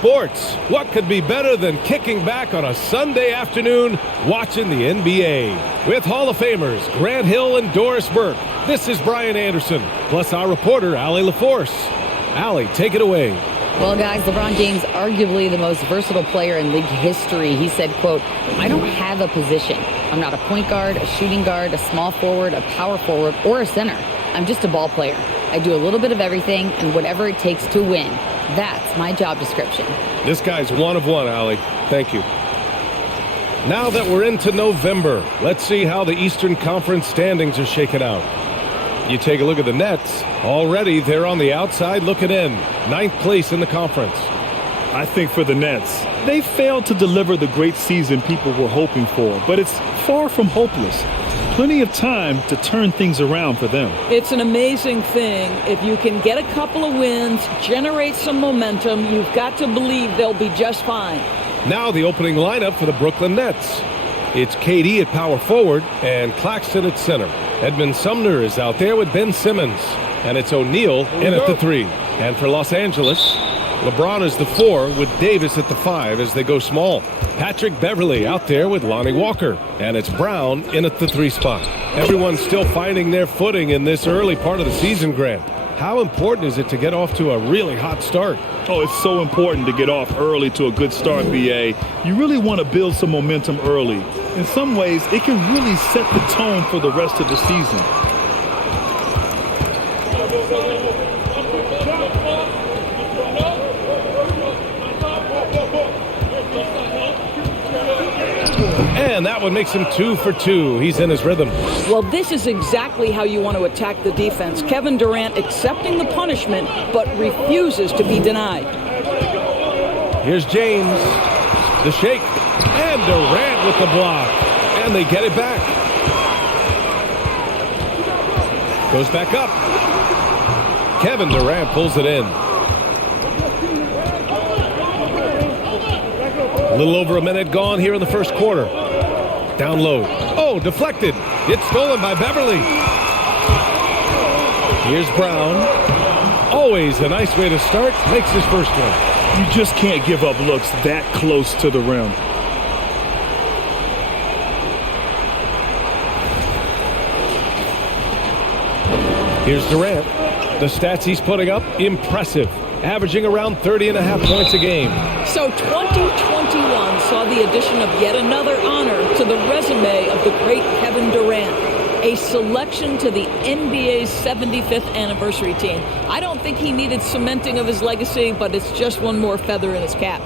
Sports. What could be better than kicking back on a Sunday afternoon watching the NBA? With Hall of Famers Grant Hill and Doris Burke, this is Brian Anderson, plus our reporter, Allie LaForce. Allie, take it away. Well, guys, LeBron James, arguably the most versatile player in league history. He said, quote, "I don't have a position. I'm not a point guard, a shooting guard, a small forward, a power forward, or a center. I'm just a ball player. I do a little bit of everything and whatever it takes to win. That's my job description." This guy's one of one, Allie. Thank you. Now that we're into November, let's see how the Eastern Conference standings are shaken out. You take a look at the Nets. Already, they're on the outside looking in. 9th place in the conference. I think for the Nets, they failed to deliver the great season people were hoping for, but it's far from hopeless. Plenty of time to turn things around for them. It's an amazing thing. If you can get a couple of wins, generate some momentum, you've got to believe they'll be just fine. Now the opening lineup for the Brooklyn Nets. It's KD at power forward and Claxton at center. Edmund Sumner is out there with Ben Simmons. And it's O'Neal in at the 3. And for Los Angeles, LeBron is the 4 with Davis at the 5 as they go small. Patrick Beverley out there with Lonnie Walker. And it's Brown in at the 3 spot. Everyone's still finding their footing in this early part of the season, Grant. How important is it to get off to a really hot start? Oh, it's so important to get off early to a good start, B.A. You really want to build some momentum early. In some ways, it can really set the tone for the rest of the season. And that one makes him 2 for 2. He's in his rhythm. Well, this is exactly how you want to attack the defense. Kevin Durant accepting the punishment, but refuses to be denied. Here's James. The shake. And Durant with the block. And they get it back. Goes back up. Kevin Durant pulls it in. A little over a minute gone here in the first quarter. Down low. Oh, deflected. It's stolen by Beverley. Here's Brown. Always a nice way to start. Makes his first one. You just can't give up looks that close to the rim. Here's Durant. The stats he's putting up, impressive. Averaging around 30.5 points a game. So 2021 saw the addition of yet another honor to the resume of the great Kevin Durant. A selection to the NBA's 75th anniversary team. I don't think he needed cementing of his legacy, but it's just one more feather in his cap.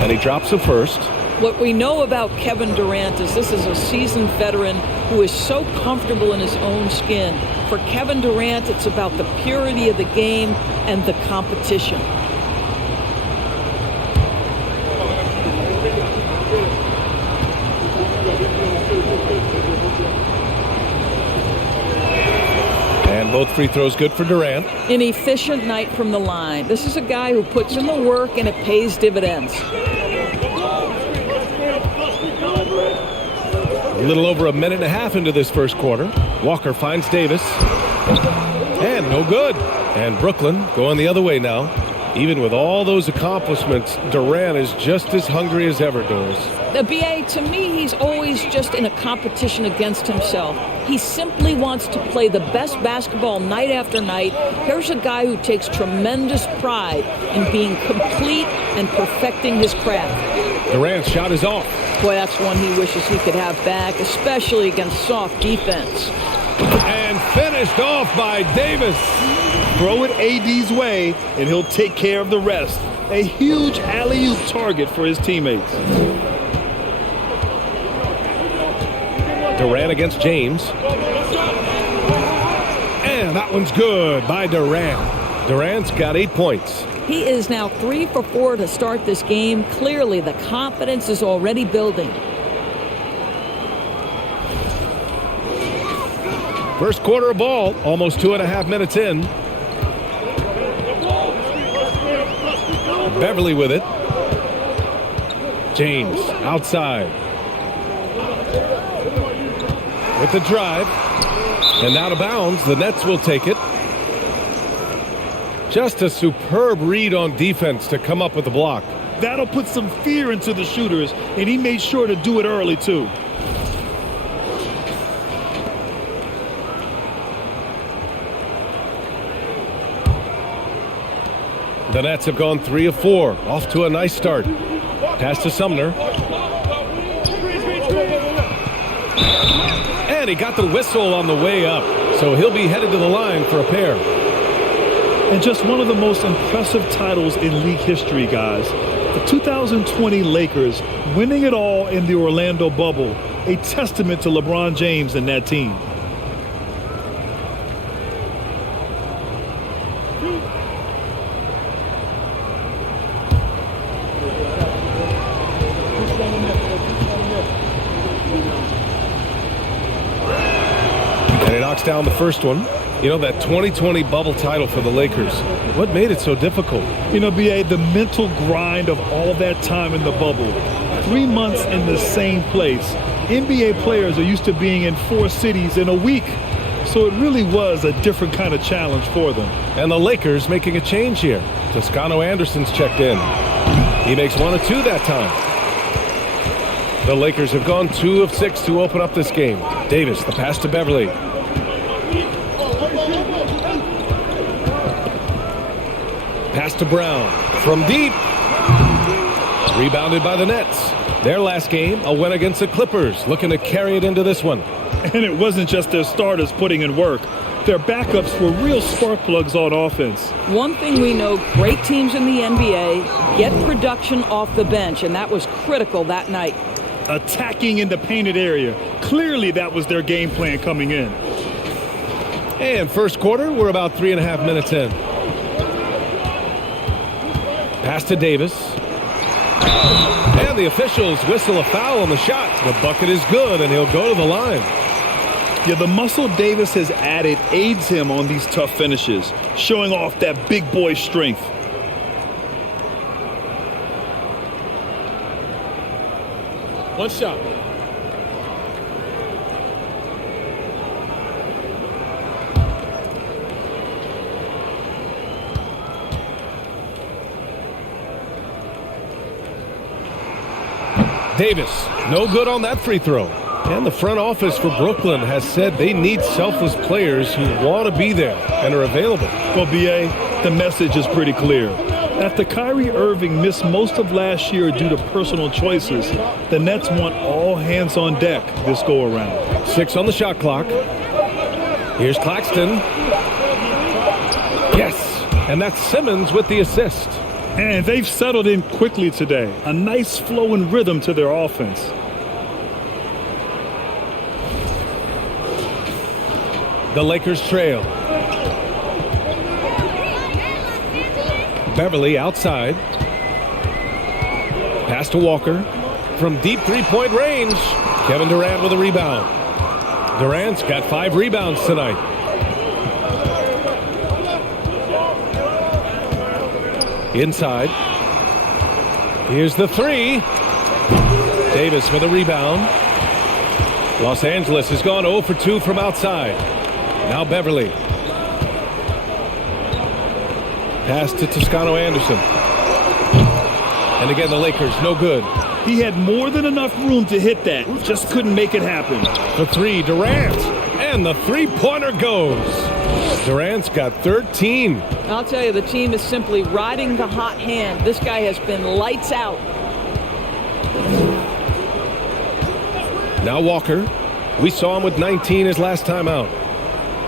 And he drops the first. What we know about Kevin Durant is this is a seasoned veteran who is so comfortable in his own skin. For Kevin Durant, it's about the purity of the game and the competition. And both free throws good for Durant. An efficient night from the line. This is a guy who puts in the work and it pays dividends. A little over a minute and a half into this first quarter. Walker finds Davis. And no good. And Brooklyn going the other way now. Even with all those accomplishments, Durant is just as hungry as ever, Doris. The BA, to me, he's always just in a competition against himself. He simply wants to play the best basketball night after night. Here's a guy who takes tremendous pride in being complete and perfecting his craft. Durant's shot is off. Boy, that's one he wishes he could have back, especially against soft defense. And finished off by Davis. Throw it AD's way, and he'll take care of the rest. A huge alley-oop target for his teammates. Durant against James. And that one's good by Durant. Durant's got 8 points. He is now 3 for 4 to start this game. Clearly, the confidence is already building. First quarter of ball, almost 2.5 minutes in. Beverley with it. James outside. With the drive. And out of bounds. The Nets will take it. Just a superb read on defense to come up with the block. That'll put some fear into the shooters, and he made sure to do it early, too. The Nets have gone 3 of 4. Off to a nice start. Pass to Sumner. And he got the whistle on the way up. So he'll be headed to the line for a pair. And just one of the most impressive titles in league history, guys. The 2020 Lakers winning it all in the Orlando bubble. A testament to LeBron James and that team. And he knocks down the first one. You know, that 2020 bubble title for the Lakers, what made it so difficult? You know, B.A., the mental grind of all that time in the bubble. 3 months in the same place. NBA players are used to being in 4 cities in a week. So it really was a different kind of challenge for them. And the Lakers making a change here. Toscano Anderson's checked in. He makes 1 of 2 that time. The Lakers have gone 2 of 6 to open up this game. Davis, the pass to Beverly. Pass to Brown from deep. Rebounded by the Nets. Their last game, a win against the Clippers, looking to carry it into this one. And it wasn't just their starters putting in work. Their backups were real spark plugs on offense. One thing we know, great teams in the NBA get production off the bench, and that was critical that night. Attacking in the painted area. Clearly that was their game plan coming in. And first quarter, we're about 3.5 minutes in. Pass to Davis. And the officials whistle a foul on the shot. The bucket is good, and he'll go to the line. Yeah, the muscle Davis has added aids him on these tough finishes, showing off that big boy strength. One shot. Davis, no good on that free throw. And the front office for Brooklyn has said they need selfless players who want to be there and are available. Well, B.A., the message is pretty clear. After Kyrie Irving missed most of last year due to personal choices, the Nets want all hands on deck this go-around. 6 on the shot clock. Here's Claxton. Yes, and that's Simmons with the assist. And they've settled in quickly today. A nice flow and rhythm to their offense. The Lakers trail. Beverly outside. Pass to Walker. From deep three-point range. Kevin Durant with a rebound. Durant's got 5 rebounds tonight. Inside. Here's the 3. Davis with a rebound. Los Angeles has gone 0 for 2 from outside. Now Beverly. Pass to Toscano Anderson. And again, the Lakers, no good. He had more than enough room to hit that. Just couldn't make it happen. The 3, Durant. And the three-pointer goes. Durant's got 13. I'll tell you, the team is simply riding the hot hand. This guy has been lights out. Now Walker. We saw him with 19 his last time out.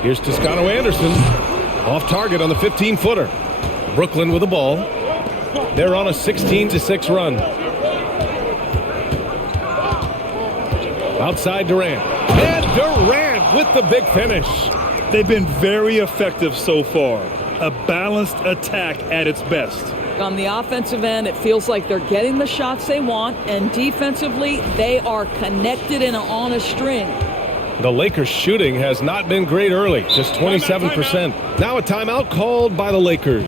Here's Toscano Anderson. Off target on the 15-footer. Brooklyn with the ball. They're on a 16-6 run. Outside Durant. And Durant with the big finish. They've been very effective so far. A balanced attack at its best. On the offensive end, it feels like they're getting the shots they want, and defensively, they are connected and on a string. The Lakers' shooting has not been great early, just 27%. Now a timeout called by the Lakers.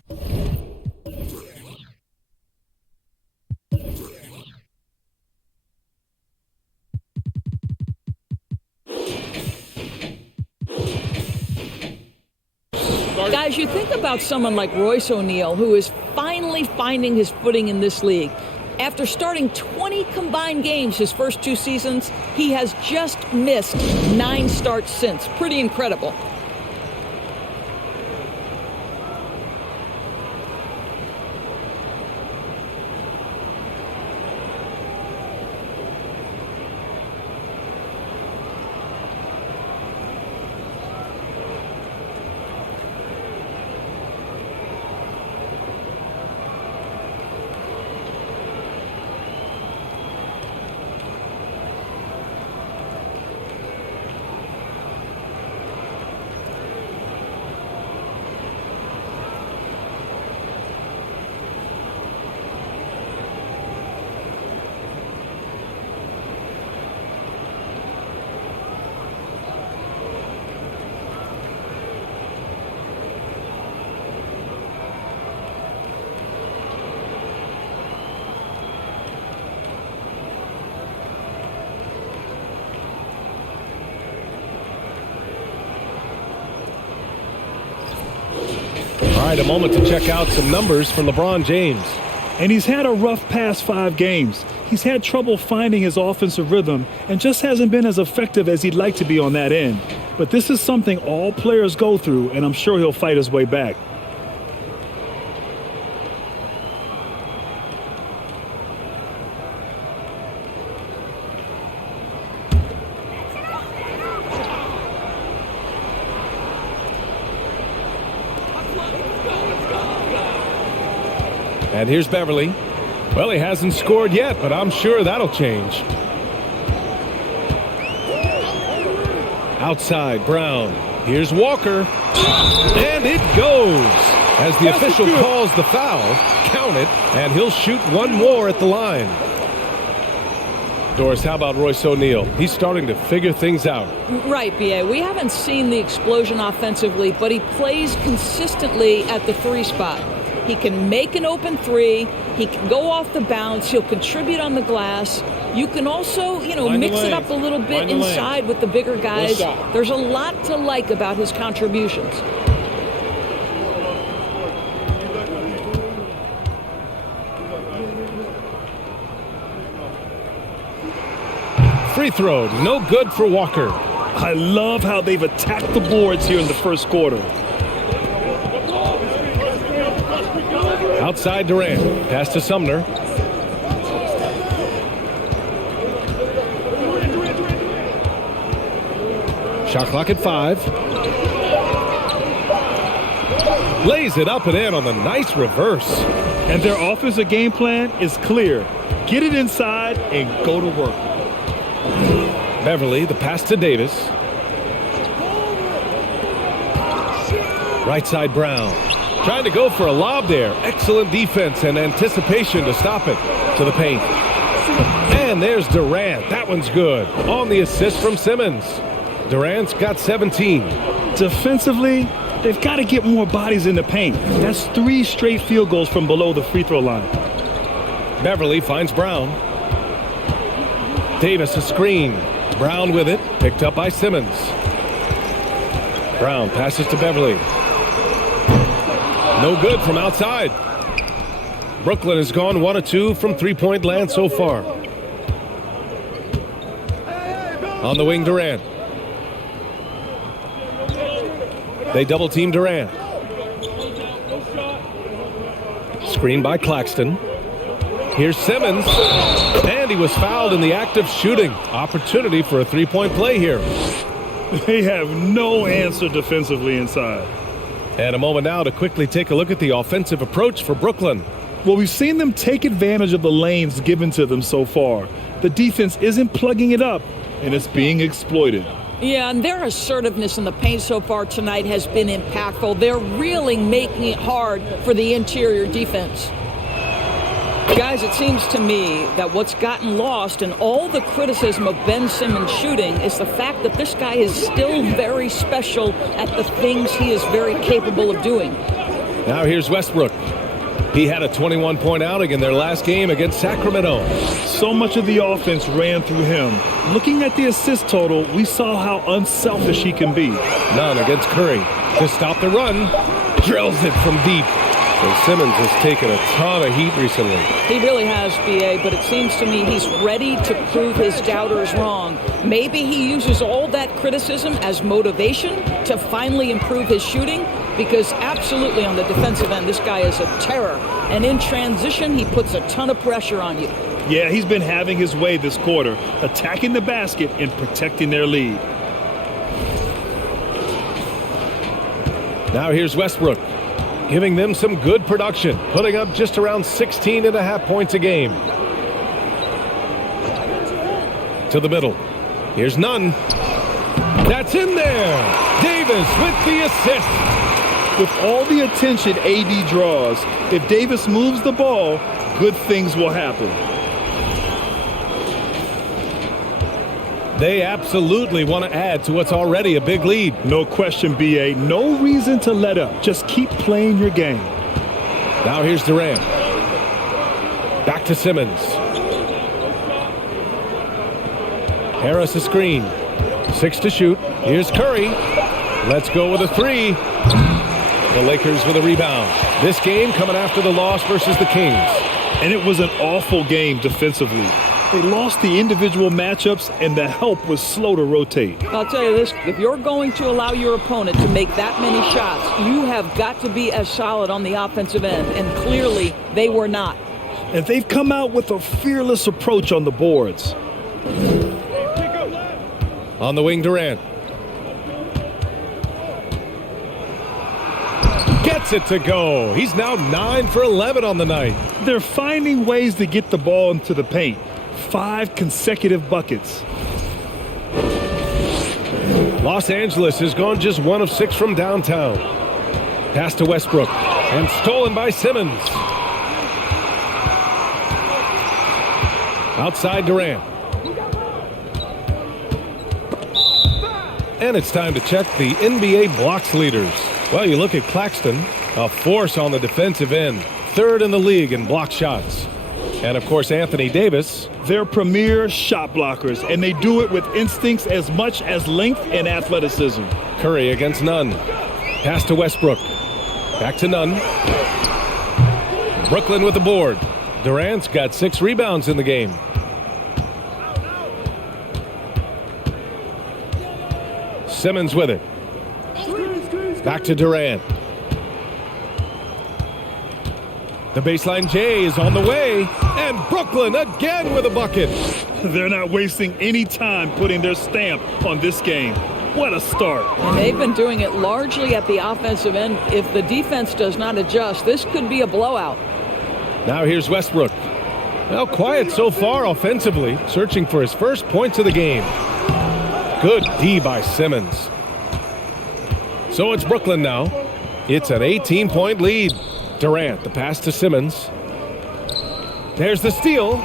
Guys, you think about someone like Royce O'Neal, who is finally finding his footing in this league. After starting 20 combined games his first 2 seasons, he has just missed 9 starts since. Pretty incredible. All right, a moment to check out some numbers from LeBron James. And he's had a rough past 5 games. He's had trouble finding his offensive rhythm and just hasn't been as effective as he'd like to be on that end. But this is something all players go through, and I'm sure he'll fight his way back. And here's Beverly. Well, he hasn't scored yet, but I'm sure that'll change. Outside, Brown. Here's Walker. And it goes. As the official calls the foul, count it, and he'll shoot one more at the line. Doris, how about Royce O'Neal? He's starting to figure things out. Right, B.A. We haven't seen the explosion offensively, but he plays consistently at the 3 spot. He can make an open 3. He can go off the bounce. He'll contribute on the glass. You can also, mix it up a little bit inside with the bigger guys. There's a lot to like about his contributions. Free throw, no good for Walker. I love how they've attacked the boards here in the first quarter. Outside Durant, pass to Sumner. Shot clock at 5. Lays it up and in on the nice reverse. And their offensive game plan is clear. Get it inside and go to work. Beverly, the pass to Davis. Right side Brown. Trying to go for a lob there. Excellent defense and anticipation to stop it. To the paint. And there's Durant. That one's good. On the assist from Simmons. Durant's got 17. Defensively, they've got to get more bodies in the paint. That's 3 straight field goals from below the free throw line. Beverly finds Brown. Davis a screen. Brown with it. Picked up by Simmons. Brown passes to Beverly. No good from outside. Brooklyn has gone 1 of 2 from three-point land so far. On the wing, Durant. They double-team Durant. Screen by Claxton. Here's Simmons. And he was fouled in the act of shooting. Opportunity for a three-point play here. They have no answer defensively inside. And a moment now to quickly take a look at the offensive approach for Brooklyn. Well, we've seen them take advantage of the lanes given to them so far. The defense isn't plugging it up, and it's being exploited. Yeah, and their assertiveness in the paint so far tonight has been impactful. They're really making it hard for the interior defense. Guys, it seems to me that what's gotten lost in all the criticism of Ben Simmons' shooting is the fact that this guy is still very special at the things he is very capable of doing. Now here's Westbrook. He had a 21-point outing in their last game against Sacramento. So much of the offense ran through him. Looking at the assist total, we saw how unselfish he can be. None against Curry to stop the run. drills it from deep. So Simmons has taken a ton of heat recently. He really has, B.A., but it seems to me he's ready to prove his doubters wrong. Maybe he uses all that criticism as motivation to finally improve his shooting, because absolutely on the defensive end, this guy is a terror. And in transition, he puts a ton of pressure on you. Yeah, he's been having his way this quarter, attacking the basket and protecting their lead. Now here's Westbrook, giving them some good production, putting up just around 16.5 points a game. To the middle. Here's Nunn. That's in there. Davis with the assist. With all the attention AD draws, if Davis moves the ball, good things will happen. They absolutely want to add to what's already a big lead. No question, B.A. No reason to let up. Just keep playing your game. Now here's Durant. Back to Simmons. Harris a screen. 6 to shoot. Here's Curry. Let's go with a 3. The Lakers with a rebound. This game coming after the loss versus the Kings. And it was an awful game defensively. They lost the individual matchups, and the help was slow to rotate. I'll tell you this, if you're going to allow your opponent to make that many shots, you have got to be as solid on the offensive end, and clearly they were not. And they've come out with a fearless approach on the boards. On the wing, Durant. Gets it to go. He's now 9 for 11 on the night. They're finding ways to get the ball into the paint. 5 consecutive buckets. Los Angeles has gone just 1 of 6 from downtown. Pass to Westbrook and stolen by Simmons. Outside Durant. And it's time to check the NBA blocks leaders. Well, you look at Claxton, a force on the defensive end, 3rd in the league in block shots. And, of course, Anthony Davis. They're premier shot blockers, and they do it with instincts as much as length and athleticism. Curry against Nunn. Pass to Westbrook. Back to Nunn. Brooklyn with the board. Durant's got 6 rebounds in the game. Simmons with it. Back to Durant. The baseline J is on the way, and Brooklyn again with a bucket. They're not wasting any time putting their stamp on this game. What a start. And they've been doing it largely at the offensive end. If the defense does not adjust, this could be a blowout. Now here's Westbrook. Well, quiet so far offensively, searching for his first points of the game. Good D by Simmons. So it's Brooklyn now. It's an 18-point lead. Durant, the pass to Simmons. There's the steal.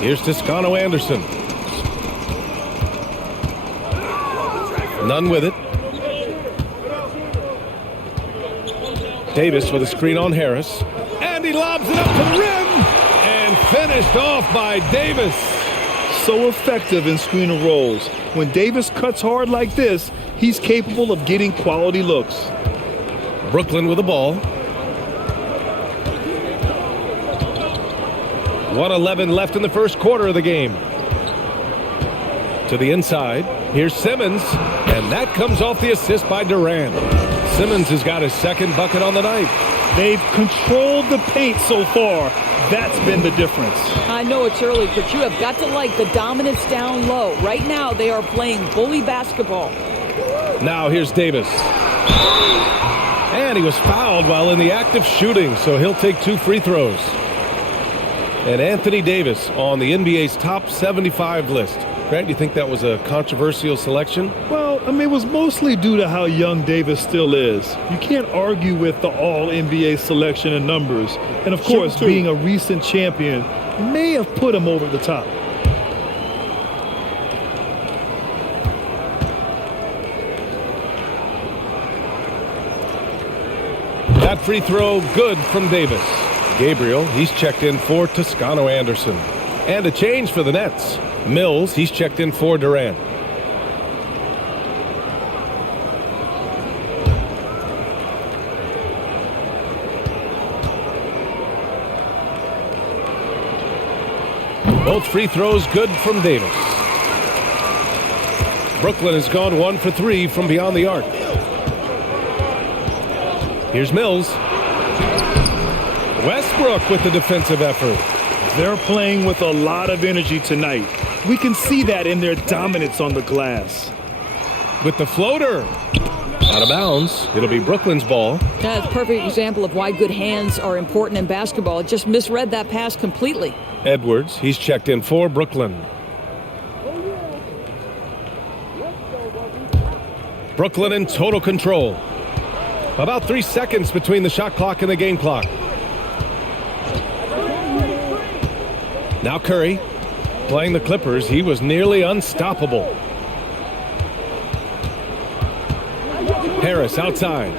Here's Toscano Anderson. Nunn with it. Davis with a screen on Harris. And he lobs it up to the rim. And finished off by Davis. So effective in screen and rolls. When Davis cuts hard like this, he's capable of getting quality looks. Brooklyn with the ball. 1:11 left in the first quarter of the game. To the inside. Here's Simmons. And that comes off the assist by Durant. Simmons has got his 2nd bucket on the night. They've controlled the paint so far. That's been the difference. I know it's early, but you have got to like the dominance down low. Right now, they are playing bully basketball. Now here's Davis. And he was fouled while in the act of shooting, so he'll take 2 free throws. And Anthony Davis on the NBA's top 75 list. Grant, do you think that was a controversial selection? Well, I mean, it was mostly due to how young Davis still is. You can't argue with the all-NBA selection and numbers. And, of course, being a recent champion may have put him over the top. That free throw good from Davis. Gabriel, he's checked in for Toscano Anderson. And a change for the Nets. Mills, he's checked in for Durant. Both free throws good from Davis. Brooklyn has gone 1 for 3 from beyond the arc. Here's Mills. Westbrook with the defensive effort. They're playing with a lot of energy tonight. We can see that in their dominance on the glass. With the floater. Out of bounds. It'll be Brooklyn's ball. That's a perfect example of why good hands are important in basketball. It just misread that pass completely. Edwards, he's checked in for Brooklyn. Brooklyn in total control. About 3 seconds between the shot clock and the game clock. Now Curry. Playing the Clippers, he was nearly unstoppable. Harris outside.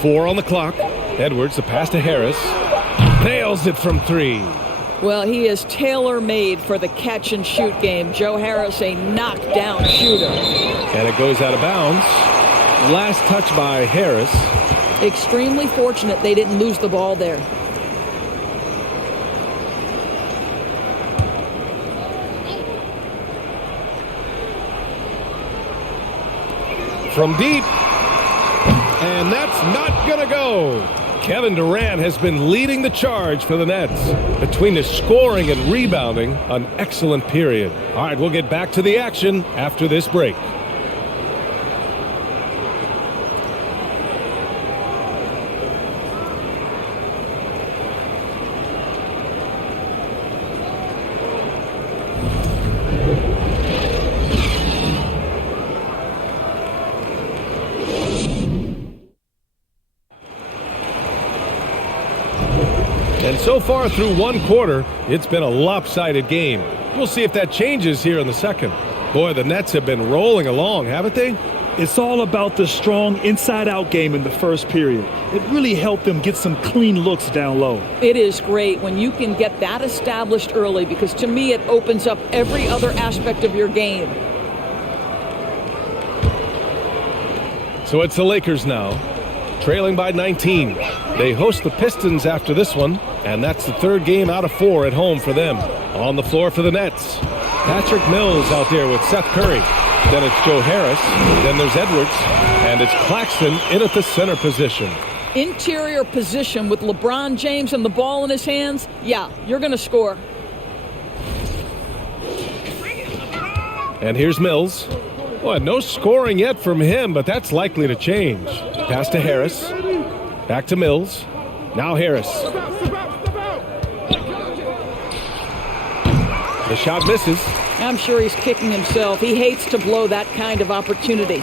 4 on the clock. Edwards, the pass to Harris. Nails it from 3. Well, he is tailor-made for the catch-and-shoot game. Joe Harris, a knockdown shooter. And it goes out of bounds. Last touch by Harris. Extremely fortunate they didn't lose the ball there. From deep. And that's not going to go. Kevin Durant has been leading the charge for the Nets. Between the scoring and rebounding, an excellent period. All right, we'll get back to the action after this break. And so far through one quarter, it's been a lopsided game. We'll see if that changes here in the second. Boy, the Nets have been rolling along, haven't they? It's all about the strong inside-out game in the first period. It really helped them get some clean looks down low. It is great when you can get that established early because to me it opens up every other aspect of your game. So it's the Lakers now, trailing by 19. They host the Pistons after this one, and that's the third game out of 4 at home for them. On the floor for the Nets, Patrick Mills out there with Seth Curry. Then it's Joe Harris. Then there's Edwards. And it's Claxton in at the center position. Interior position with LeBron James and the ball in his hands. Yeah, you're going to score. And here's Mills. Well, no scoring yet from him, but that's likely to change. Pass to Harris. Back to Mills. Now Harris. The shot misses. I'm sure he's kicking himself. He hates to blow that kind of opportunity.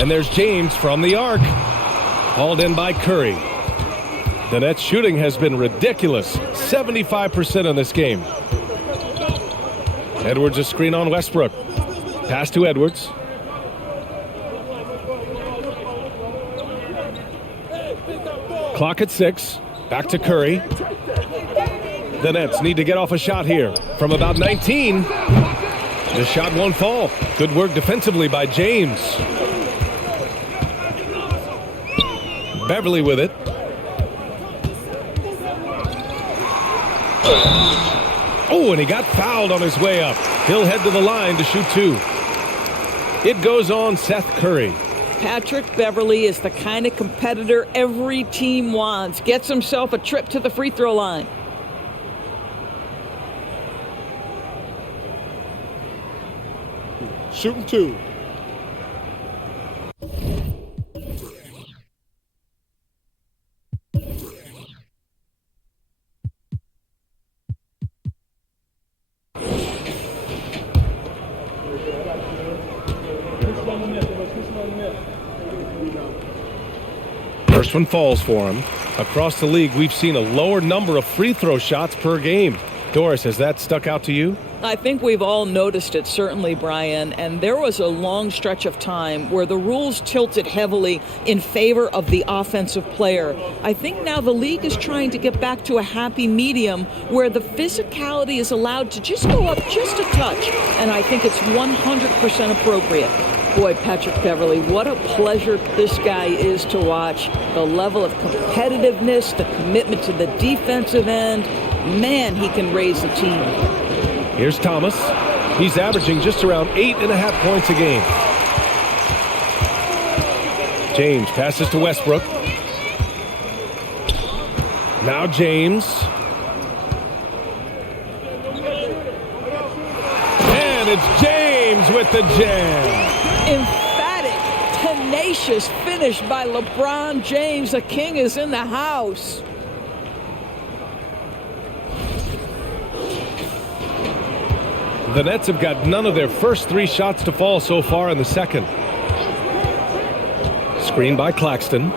And there's James from the arc. Hauled in by Curry. The Nets shooting has been ridiculous. 75% in this game. Edwards a screen on Westbrook. Pass to Edwards. Clock at 6. Back to Curry. The Nets need to get off a shot here from about 19. The shot won't fall. Good work defensively by James. Beverly with it. Oh, and he got fouled on his way up. He'll head to the line to shoot 2. It goes on Seth Curry. Patrick Beverly is the kind of competitor every team wants. Gets himself a trip to the free throw line. Shooting 2. First one falls for him. Across the league, we've seen a lower number of free throw shots per game. Doris, has that stuck out to you? I think we've all noticed it, certainly, Brian. And there was a long stretch of time where the rules tilted heavily in favor of the offensive player. I think now the league is trying to get back to a happy medium where the physicality is allowed to just go up just a touch. And I think it's 100% appropriate. Boy, Patrick Beverley, what a pleasure this guy is to watch. The level of competitiveness, the commitment to the defensive end. Man, he can raise a team. Here's Thomas. He's averaging just around 8.5 points a game. James passes to Westbrook. Now James. And it's James with the jam. Emphatic, tenacious finish by LeBron James. The king is in the house. The Nets have got none of their first 3 shots to fall so far in the second. Screen by Claxton.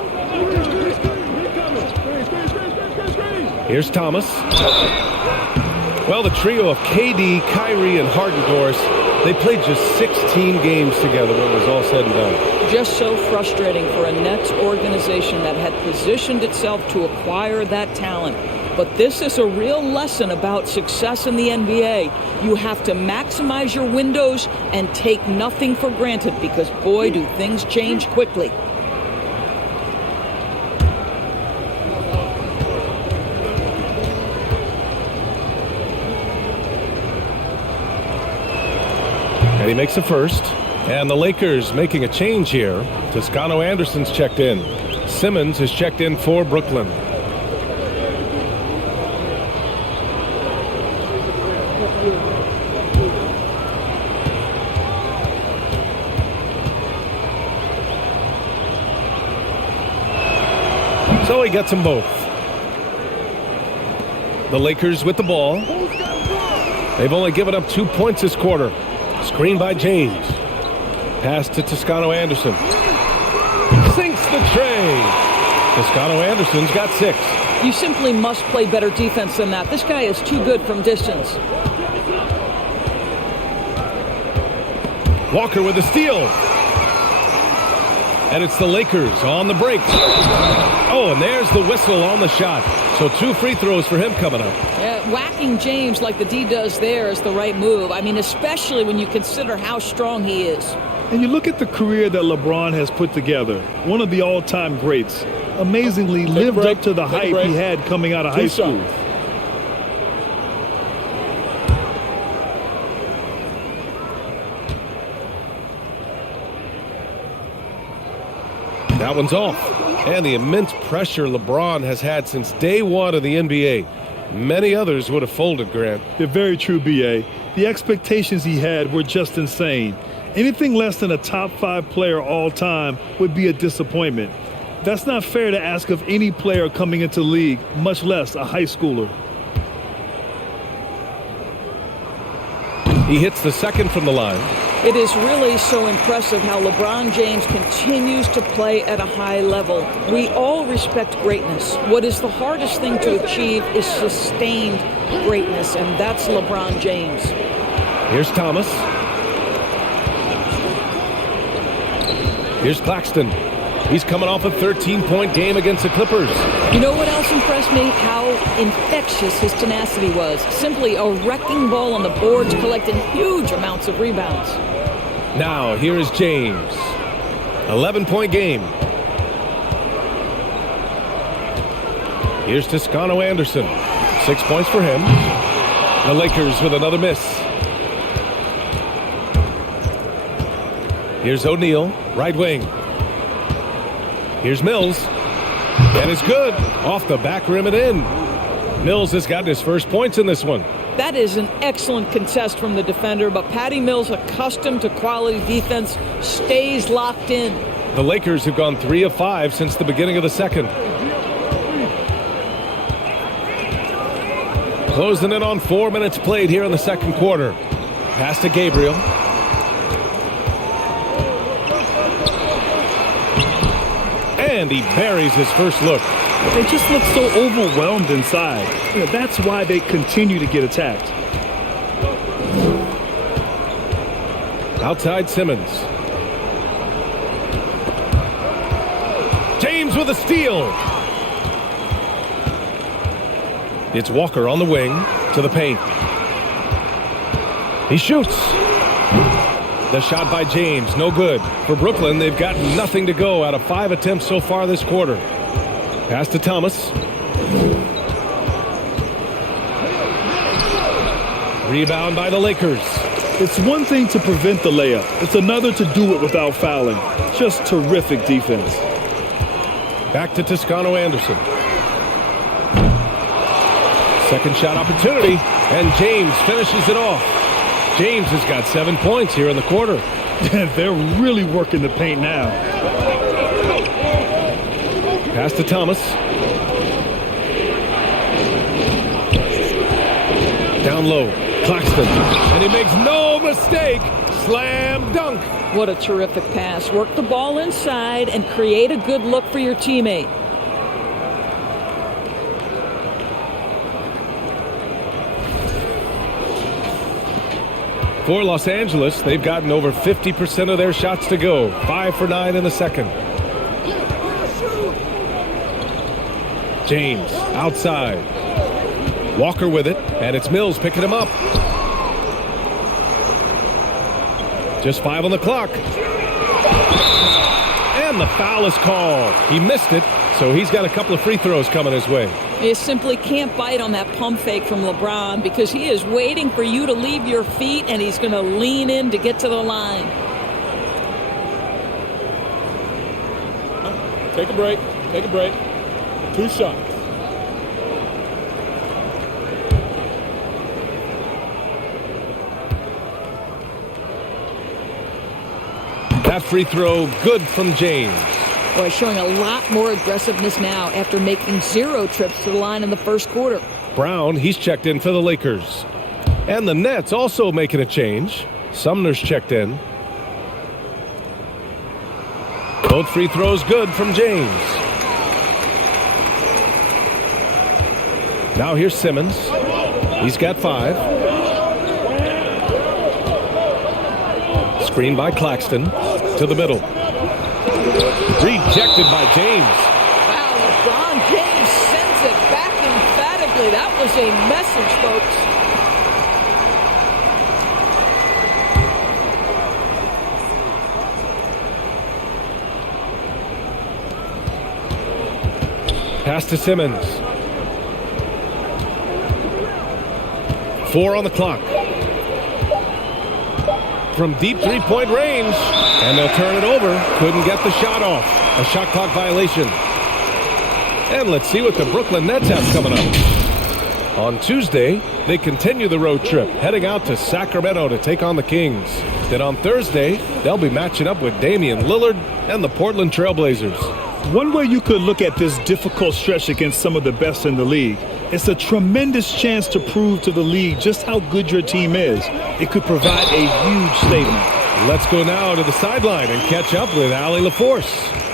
Here's Thomas. Well, the trio of KD, Kyrie, and Harden, Doris, they played just 16 games together when it was all said and done. Just so frustrating for a Nets organization that had positioned itself to acquire that talent. But this is a real lesson about success in the NBA. You have to maximize your windows and take nothing for granted because, boy, do things change quickly. And he makes the first. And the Lakers making a change here. Toscano Anderson's checked in. Simmons is checked in for Brooklyn. So he gets them both. The Lakers with the ball. They've only given up 2 points this quarter. Screen by James. Pass to Toscano Anderson. Sinks the tray. Toscano Anderson's got 6. You simply must play better defense than that. This guy is too good from distance. Walker with a steal. And it's the Lakers on the break. Oh, and there's the whistle on the shot. So 2 free throws for him coming up. Yeah, whacking James like the D does there is the right move. I mean, especially when you consider how strong he is. And you look at the career that LeBron has put together. One of the all-time greats. Amazingly lived up to the hype he had coming out of high school. That one's off. And the immense pressure LeBron has had since day one of the NBA. Many others would have folded, Grant. They're very true, B.A. The expectations he had were just insane. Anything less than a top 5 player all time would be a disappointment. That's not fair to ask of any player coming into the league, much less a high schooler. He hits the second from the line. It is really so impressive how LeBron James continues to play at a high level. We all respect greatness. What is the hardest thing to achieve is sustained greatness, and that's LeBron James. Here's Thomas. Here's Claxton. He's coming off a 13-point game against the Clippers. You know what else impressed me? How infectious his tenacity was. Simply a wrecking ball on the boards, collecting huge amounts of rebounds. Now, here is James. 11-point game. Here's Toscano Anderson. 6 points for him. The Lakers with another miss. Here's O'Neal, right wing. Here's Mills. And it's good. Off the back rim and in. Mills has gotten his first points in this one. That is an excellent contest from the defender, but Patty Mills, accustomed to quality defense, stays locked in. The Lakers have gone 3 of 5 since the beginning of the second. Closing in on 4 minutes played here in the second quarter. Pass to Gabriel. And he buries his first look. They just look so overwhelmed inside. That's why they continue to get attacked. Outside Simmons. James with a steal. It's Walker on the wing to the paint. He shoots. The shot by James, no good. For Brooklyn, they've got nothing to go out of 5 attempts so far this quarter. Pass to Thomas. Rebound by the Lakers. It's one thing to prevent the layup. It's another to do it without fouling. Just terrific defense. Back to Toscano Anderson. Second shot opportunity, and James finishes it off. James has got 7 points here in the quarter. They're really working the paint now. Pass to Thomas. Down low, Claxton, and he makes no mistake. Slam dunk. What a terrific pass. Work the ball inside and create a good look for your teammate. For Los Angeles, they've gotten over 50% of their shots to go. 5 for 9 in the second. James outside. Walker with it, and it's Mills picking him up. Just 5 on the clock. And the foul is called. He missed it, so he's got a couple of free throws coming his way. You simply can't bite on that pump fake from LeBron because he is waiting for you to leave your feet, and he's going to lean in to get to the line. Take a break. Take a break. 2 shots. That free throw good from James. Boy, showing a lot more aggressiveness now after making 0 trips to the line in the first quarter. Brown, he's checked in for the Lakers. And the Nets also making a change. Sumner's checked in. Both free throws good from James. Now here's Simmons. He's got 5. Screen by Claxton to the middle. Rejected by James. Wow, LeBron James sends it back emphatically. That was a message, folks. Pass to Simmons. 4 on the clock. From deep three-point range, and they'll turn it over. Couldn't get the shot off. A shot clock violation. And let's see what the Brooklyn Nets have coming up. On Tuesday, they continue the road trip, heading out to Sacramento to take on the Kings. Then on Thursday, they'll be matching up with Damian Lillard and the Portland Trailblazers. One way you could look at this difficult stretch against some of the best in the league, it's a tremendous chance to prove to the league just how good your team is. It could provide a huge statement. Let's go now to the sideline and catch up with Allie LaForce.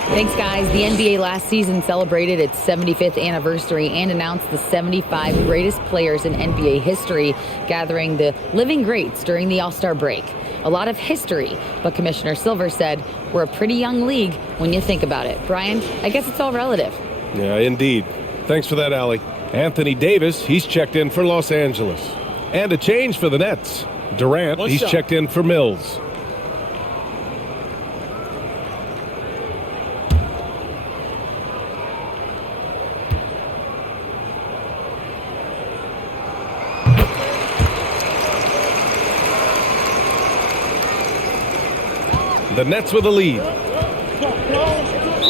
Thanks, guys. The NBA last season celebrated its 75th anniversary and announced the 75 greatest players in NBA history, gathering the living greats during the All-Star break. A lot of history, but Commissioner Silver said we're a pretty young league when you think about it. Brian, I guess it's all relative. Yeah, indeed. Thanks for that, Allie. Anthony Davis, he's checked in for Los Angeles. And a change for the Nets. Durant, he's checked in for Mills. The Nets with a lead.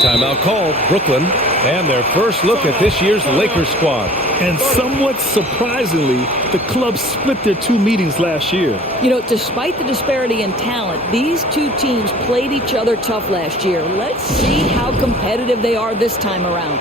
Timeout called, Brooklyn, and their first look at this year's Lakers squad. And somewhat surprisingly, the club split their 2 meetings last year. You know, despite the disparity in talent, these 2 teams played each other tough last year. Let's see how competitive they are this time around.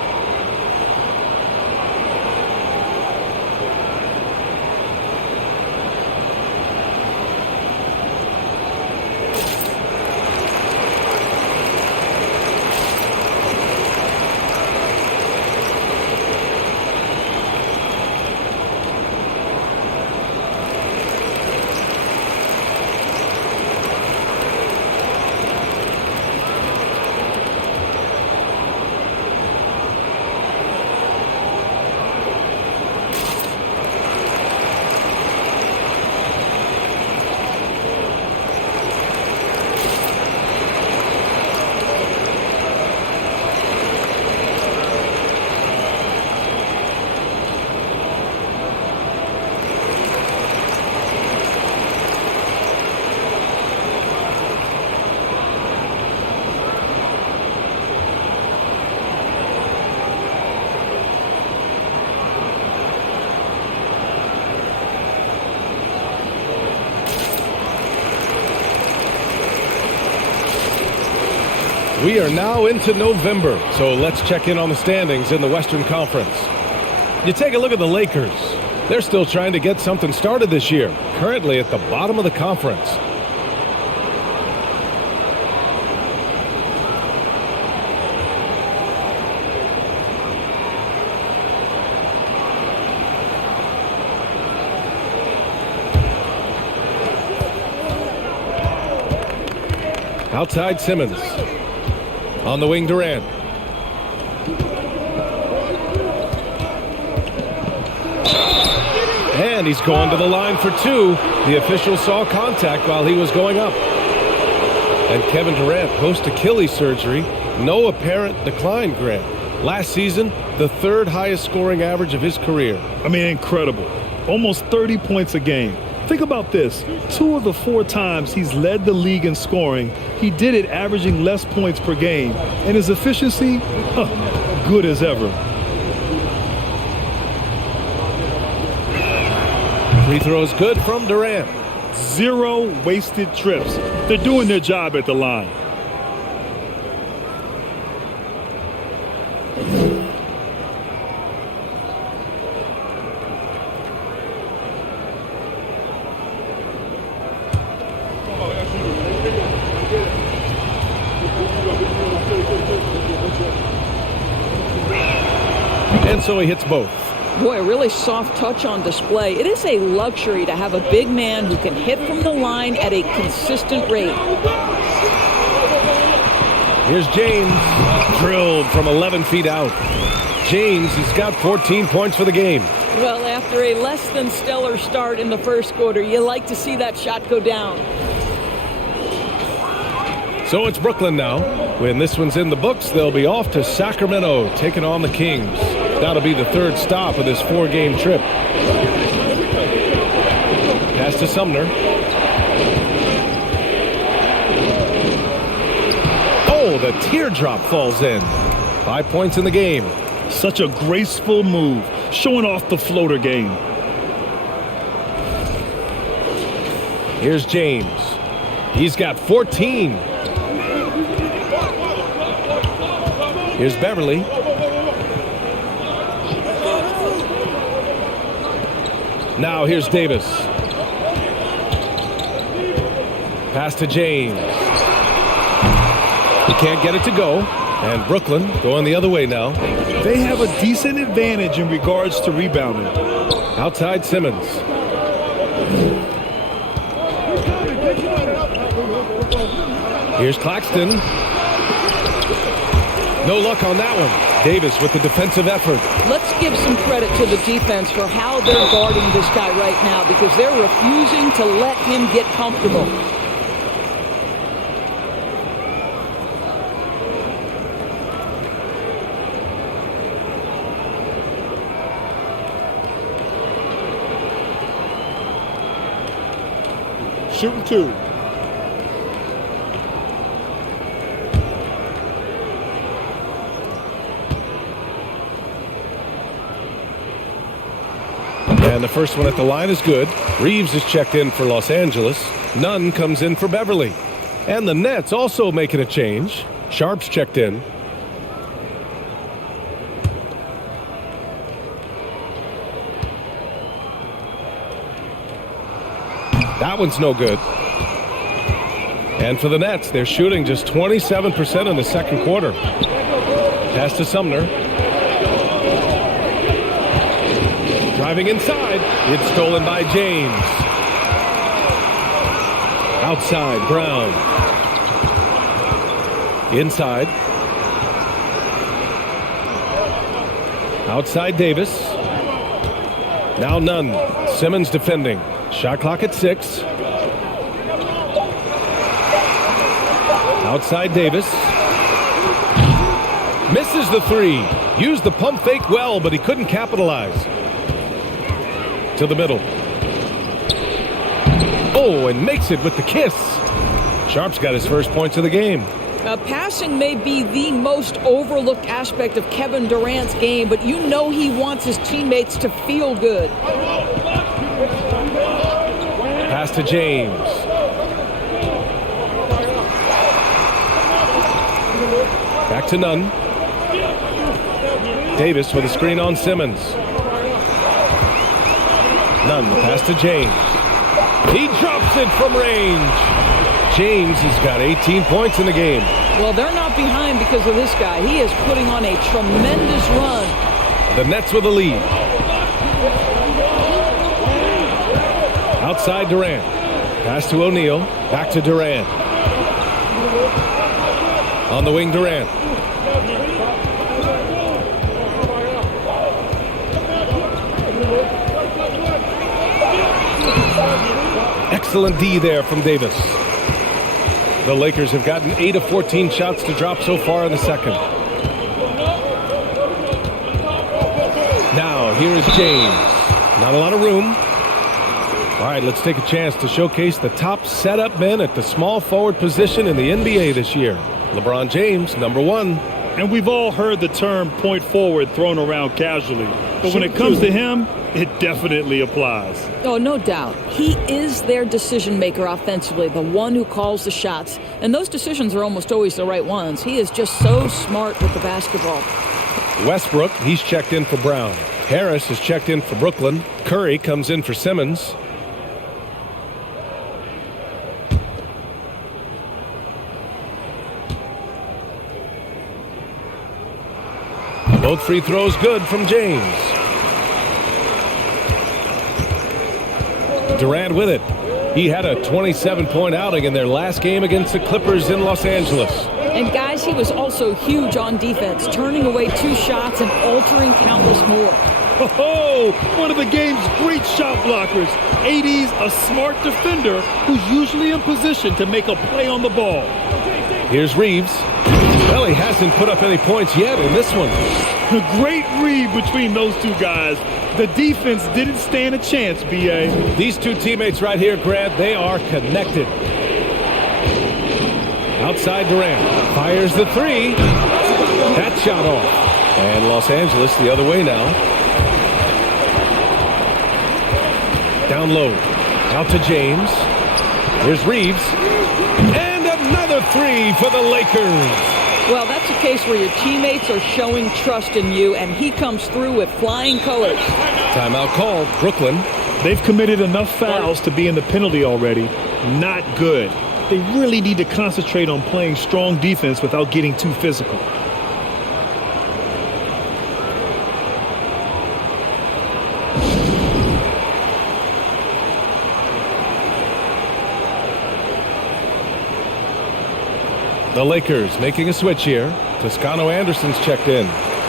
We are now into November, so let's check in on the standings in the Western Conference. You take a look at the Lakers. They're still trying to get something started this year, currently at the bottom of the conference. Outside Simmons. On the wing, Durant. And he's going to the line for two. The official saw contact while he was going up. And Kevin Durant post Achilles surgery. No apparent decline, Grant. Last season, the third highest scoring average of his career. I mean, incredible. Almost 30 points a game. Think about this. 2 of the 4 times he's led the league in scoring, he did it averaging less points per game. And his efficiency, good as ever. Free throws good from Durant. 0 wasted trips. They're doing their job at the line. And so he hits both. Boy, a really soft touch on display. It is a luxury to have a big man who can hit from the line at a consistent rate. Here's James, drilled from 11 feet out. James has got 14 points for the game. Well, after a less than stellar start in the first quarter, you like to see that shot go down. So it's Brooklyn now. When this one's in the books, they'll be off to Sacramento, taking on the Kings. That'll be the third stop of this 4-game trip. Pass to Sumner. Oh, the teardrop falls in. 5 points in the game. Such a graceful move, showing off the floater game. Here's James. He's got 14. Here's Beverly. Now here's Davis. Pass to James. He can't get it to go. And Brooklyn going the other way now. They have a decent advantage in regards to rebounding. Outside Simmons. Here's Claxton. No luck on that one. Davis with the defensive effort. Let's give some credit to the defense for how they're guarding this guy right now, because they're refusing to let him get comfortable. Shooting 2. And the first one at the line is good. Reeves is checked in for Los Angeles. Nunn comes in for Beverly. And the Nets also making a change. Sharp's checked in. That one's no good. And for the Nets, they're shooting just 27% in the second quarter. Pass to Sumner. Driving inside. It's stolen by James. Outside, Brown. Inside. Outside, Davis. Now Nunn. Simmons defending. Shot clock at 6. Outside Davis. Misses the 3. Used the pump fake well, but he couldn't capitalize. To the middle. Oh, and makes it with the kiss. Sharp's got his first points of the game. Passing may be the most overlooked aspect of Kevin Durant's game, but you know he wants his teammates to feel good. Pass to James. Back to Nunn. Davis with a screen on Simmons. Nunn, the pass to James. He drops it from range. James has got 18 points in the game. Well, they're not behind because of this guy. He is putting on a tremendous run. The Nets with the lead. Outside Durant. Pass to O'Neal. Back to Durant. On the wing, Durant. Excellent D there from Davis. The Lakers have gotten 8 of 14 shots to drop so far in the second. Now, here is James. Not a lot of room. All right, let's take a chance to showcase the top setup men at the small forward position in the NBA this year. LeBron James, number 1. And we've all heard the term point forward thrown around casually. But when it comes to him, it definitely applies. Oh, no doubt. He is their decision maker offensively, the one who calls the shots. And those decisions are almost always the right ones. He is just so smart with the basketball. Westbrook, he's checked in for Brown. Harris has checked in for Brooklyn. Curry comes in for Simmons. Both free throws good from James. Durant with it. He had a 27-point outing in their last game against the Clippers in Los Angeles. And guys, he was also huge on defense, turning away 2 shots and altering countless more. Oh, one of the game's great shot blockers. AD's a smart defender who's usually in position to make a play on the ball. Here's Reeves. Well, he hasn't put up any points yet in this one. A great read between those two guys. The defense didn't stand a chance, B.A. These two teammates right here, Grant, they are connected. Outside Durant. Fires the 3. That shot off. And Los Angeles the other way now. Down low. Out to James. Here's Reeves. And another 3 for the Lakers. Well, that's a case where your teammates are showing trust in you, and he comes through with flying colors. Timeout called. Brooklyn. They've committed enough fouls to be in the penalty already. Not good. They really need to concentrate on playing strong defense without getting too physical. The Lakers making a switch here. Toscano Anderson's checked in.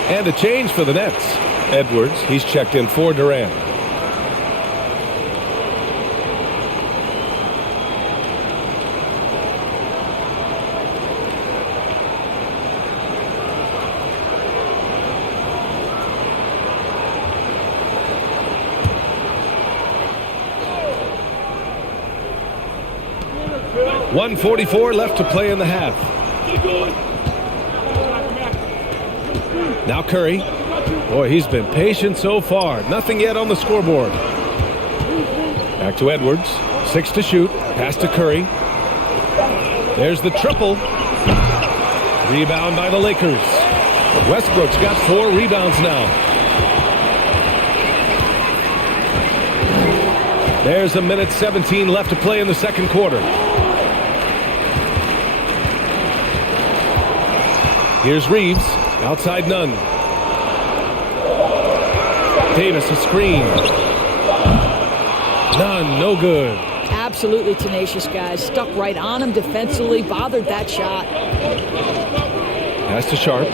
And a change for the Nets. Edwards, he's checked in for Durant. .144 left to play in the half. Now Curry. Boy, he's been patient so far. Nothing yet on the scoreboard. Back to Edwards. 6 to shoot. Pass to Curry. There's the triple. Rebound by the Lakers. Westbrook's got 4 rebounds now. There's a minute 17 left to play in the second quarter. Here's Reeves. Outside Nunn. Davis a screen. Nunn, no good. Absolutely tenacious, guys. Stuck right on him defensively. Bothered that shot. Pass to Sharp.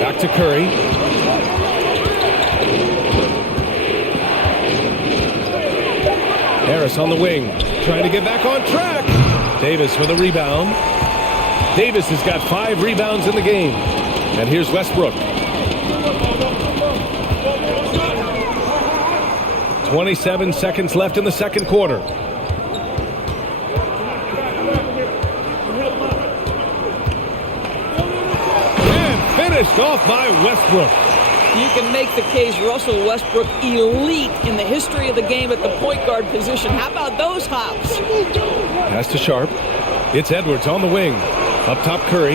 Back to Curry. Harris on the wing. Trying to get back on track. Davis with a rebound. Davis has got 5 rebounds in the game. And here's Westbrook. 27 seconds left in the second quarter. And finished off by Westbrook. You can make the case Russell Westbrook elite in the history of the game at the point guard position. How about those hops? Pass to Sharp. It's Edwards on the wing. Up top, Curry.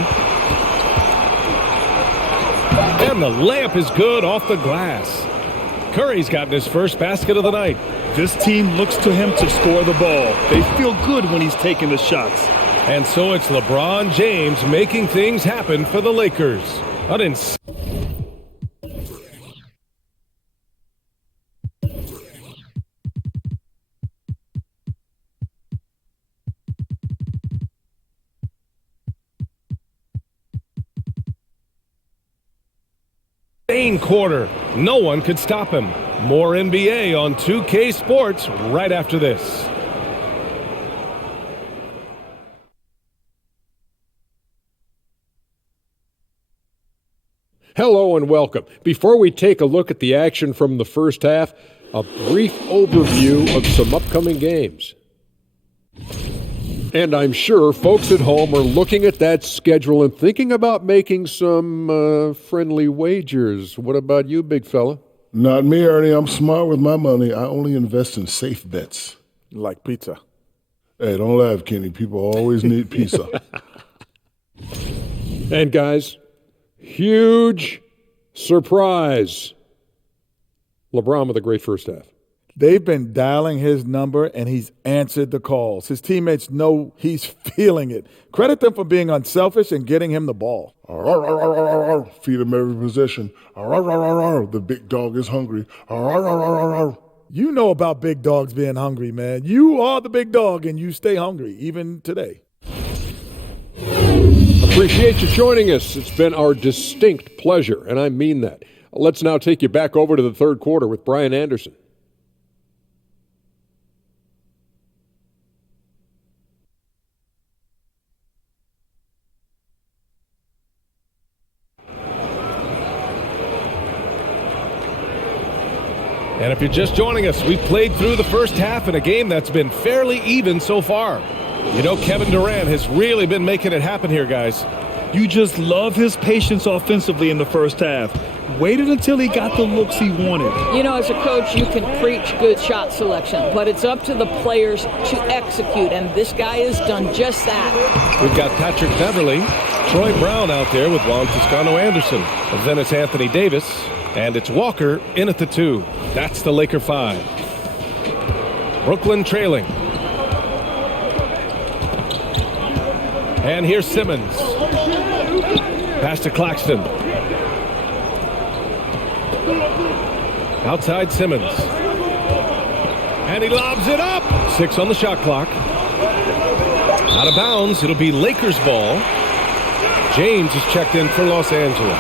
And the layup is good off the glass. Curry's gotten his first basket of the night. This team looks to him to score the ball. They feel good when he's taking the shots. And so it's LeBron James making things happen for the Lakers. An insane quarter. No one could stop him. More NBA on 2K Sports right after this. Hello and welcome. Before we take a look at the action from the first half, a brief overview of some upcoming games. And I'm sure folks at home are looking at that schedule and thinking about making some friendly wagers. What about you, big fella? Not me, Ernie. I'm smart with my money. I only invest in safe bets. Like pizza. Hey, don't laugh, Kenny. People always need pizza. And guys, huge surprise. LeBron with a great first half. They've been dialing his number, and he's answered the calls. His teammates know he's feeling it. Credit them for being unselfish and getting him the ball. Feed him every possession. The big dog is hungry. You know about big dogs being hungry, man. You are the big dog, and you stay hungry, even today. Appreciate you joining us. It's been our distinct pleasure, and I mean that. Let's now take you back over to the third quarter with Brian Anderson. And if you're just joining us, we played through the first half in a game that's been fairly even so far. You know, Kevin Durant has really been making it happen here, guys. You just love his patience offensively in the first half. Waited until he got the looks he wanted. You know, as a coach, you can preach good shot selection, but it's up to the players to execute, and this guy has done just that. We've got Patrick Beverly, Troy Brown out there with Juan Toscano-Anderson. And then it's Anthony Davis, and it's Walker in at the 2. That's the Laker 5. Brooklyn trailing. And here's Simmons. Pass to Claxton. Outside Simmons. And he lobs it up. 6 on the shot clock. Out of bounds. It'll be Lakers ball. James is checked in for Los Angeles.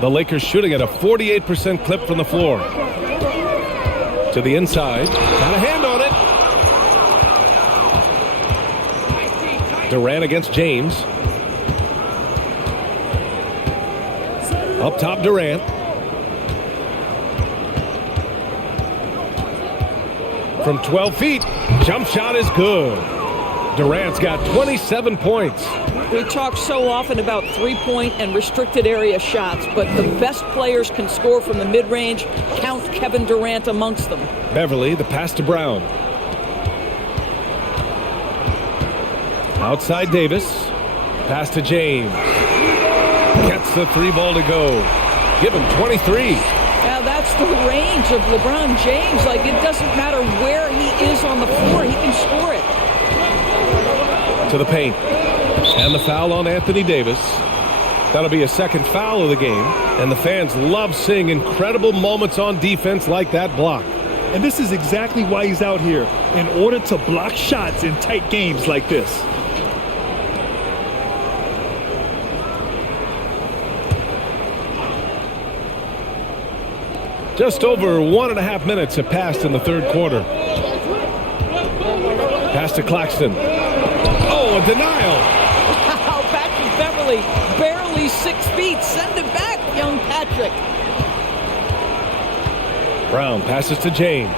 The Lakers shooting at a 48% clip from the floor. To the inside. Got a hand on it. Durant against James. Up top, Durant. From 12 feet. Jump shot is good. Durant's got 27 points. We talk so often about three-point and restricted area shots, but the best players can score from the mid-range. Count Kevin Durant amongst them. Beverly, the pass to Brown. Outside Davis. Pass to James. Gets the 3 ball to go. Give him 23. Now that's the range of LeBron James. Like, it doesn't matter where he is on the floor. He can score it. To the paint. And the foul on Anthony Davis. That'll be a second foul of the game. And the fans love seeing incredible moments on defense like that block. And this is exactly why he's out here, in order to block shots in tight games like this. Just over 1.5 minutes have passed in the third quarter. Pass to Claxton. Oh, a denial. Wow, Patrick Beverly, barely 6 feet. Send it back, young Patrick. Brown passes to James.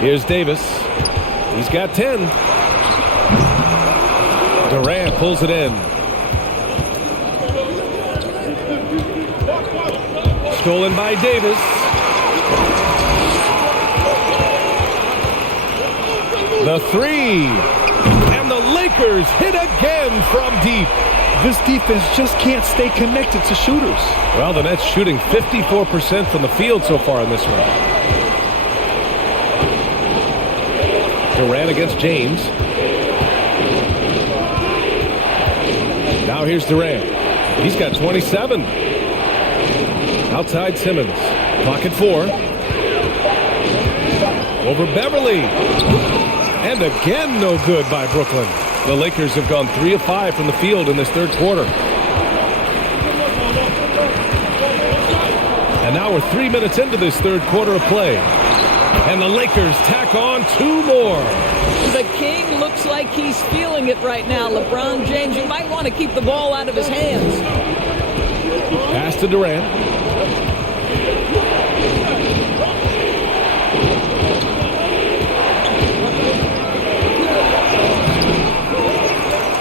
Here's Davis. He's got 10. Durant pulls it in. Stolen by Davis. The three. And the Lakers hit again from deep. This defense just can't stay connected to shooters. Well, the Nets shooting 54% from the field so far in this one. Durant against James. Now here's Durant. He's got 27. Outside Simmons. Clock at 4. Over Beverly. And again, no good by Brooklyn. The Lakers have gone 3 of 5 from the field in this third quarter. And now we're 3 minutes into this third quarter of play. And the Lakers tack on 2 more. The King looks like he's feeling it right now. LeBron James, you might want to keep the ball out of his hands. Pass to Durant.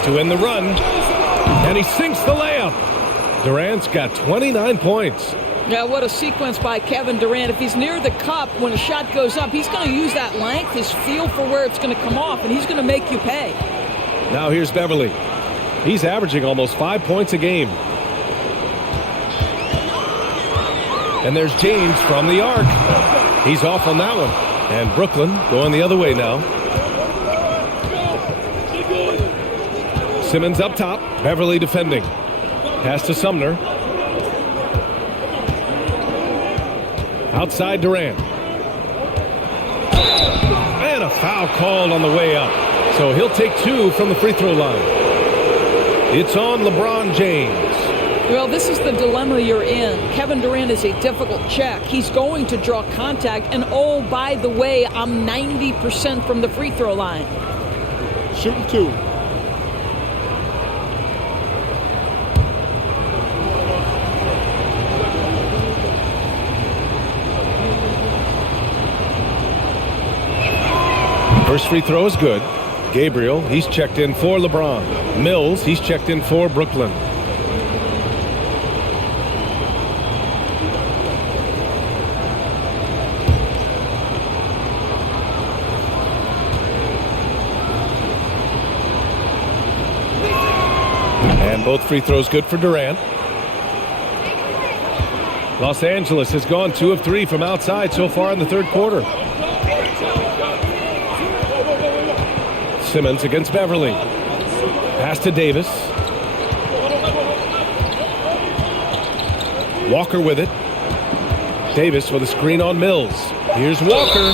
To end the run. And he sinks the layup. Durant's got 29 points. Yeah, what a sequence by Kevin Durant. If he's near the cup when a shot goes up, he's going to use that length, his feel for where it's going to come off, and he's going to make you pay. Now here's Beverly. He's averaging almost 5 points a game. And there's James from the arc. He's off on that one. And Brooklyn going the other way now. Simmons up top. Beverly defending. Pass to Sumner. Outside Durant. And a foul called on the way up. So he'll take 2 from the free throw line. It's on LeBron James. Well, this is the dilemma you're in. Kevin Durant is a difficult check. He's going to draw contact. And oh, by the way, I'm 90% from the free throw line. Shooting 2. First free throw is good. Gabriel, he's checked in for LeBron. Mills, he's checked in for Brooklyn. And both free throws good for Durant. Los Angeles has gone 2 of 3 from outside so far in the third quarter. Simmons against Beverly. Pass to Davis. Walker with it. Davis with a screen on Mills. Here's Walker.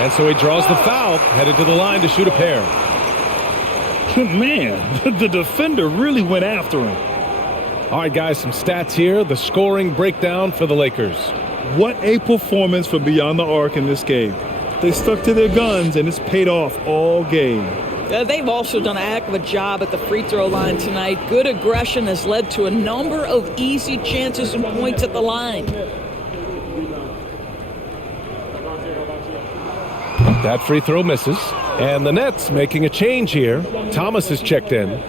And so he draws the foul, headed to the line to shoot a pair. Man, the defender really went after him. All right, guys, some stats here. The scoring breakdown for the Lakers. What a performance from beyond the arc in this game. They stuck to their guns, and it's paid off all game. They've also done a heck of a job at the free throw line tonight. Good aggression has led to a number of easy chances and points at the line. That free throw misses. And the Nets making a change here. Thomas is checked in.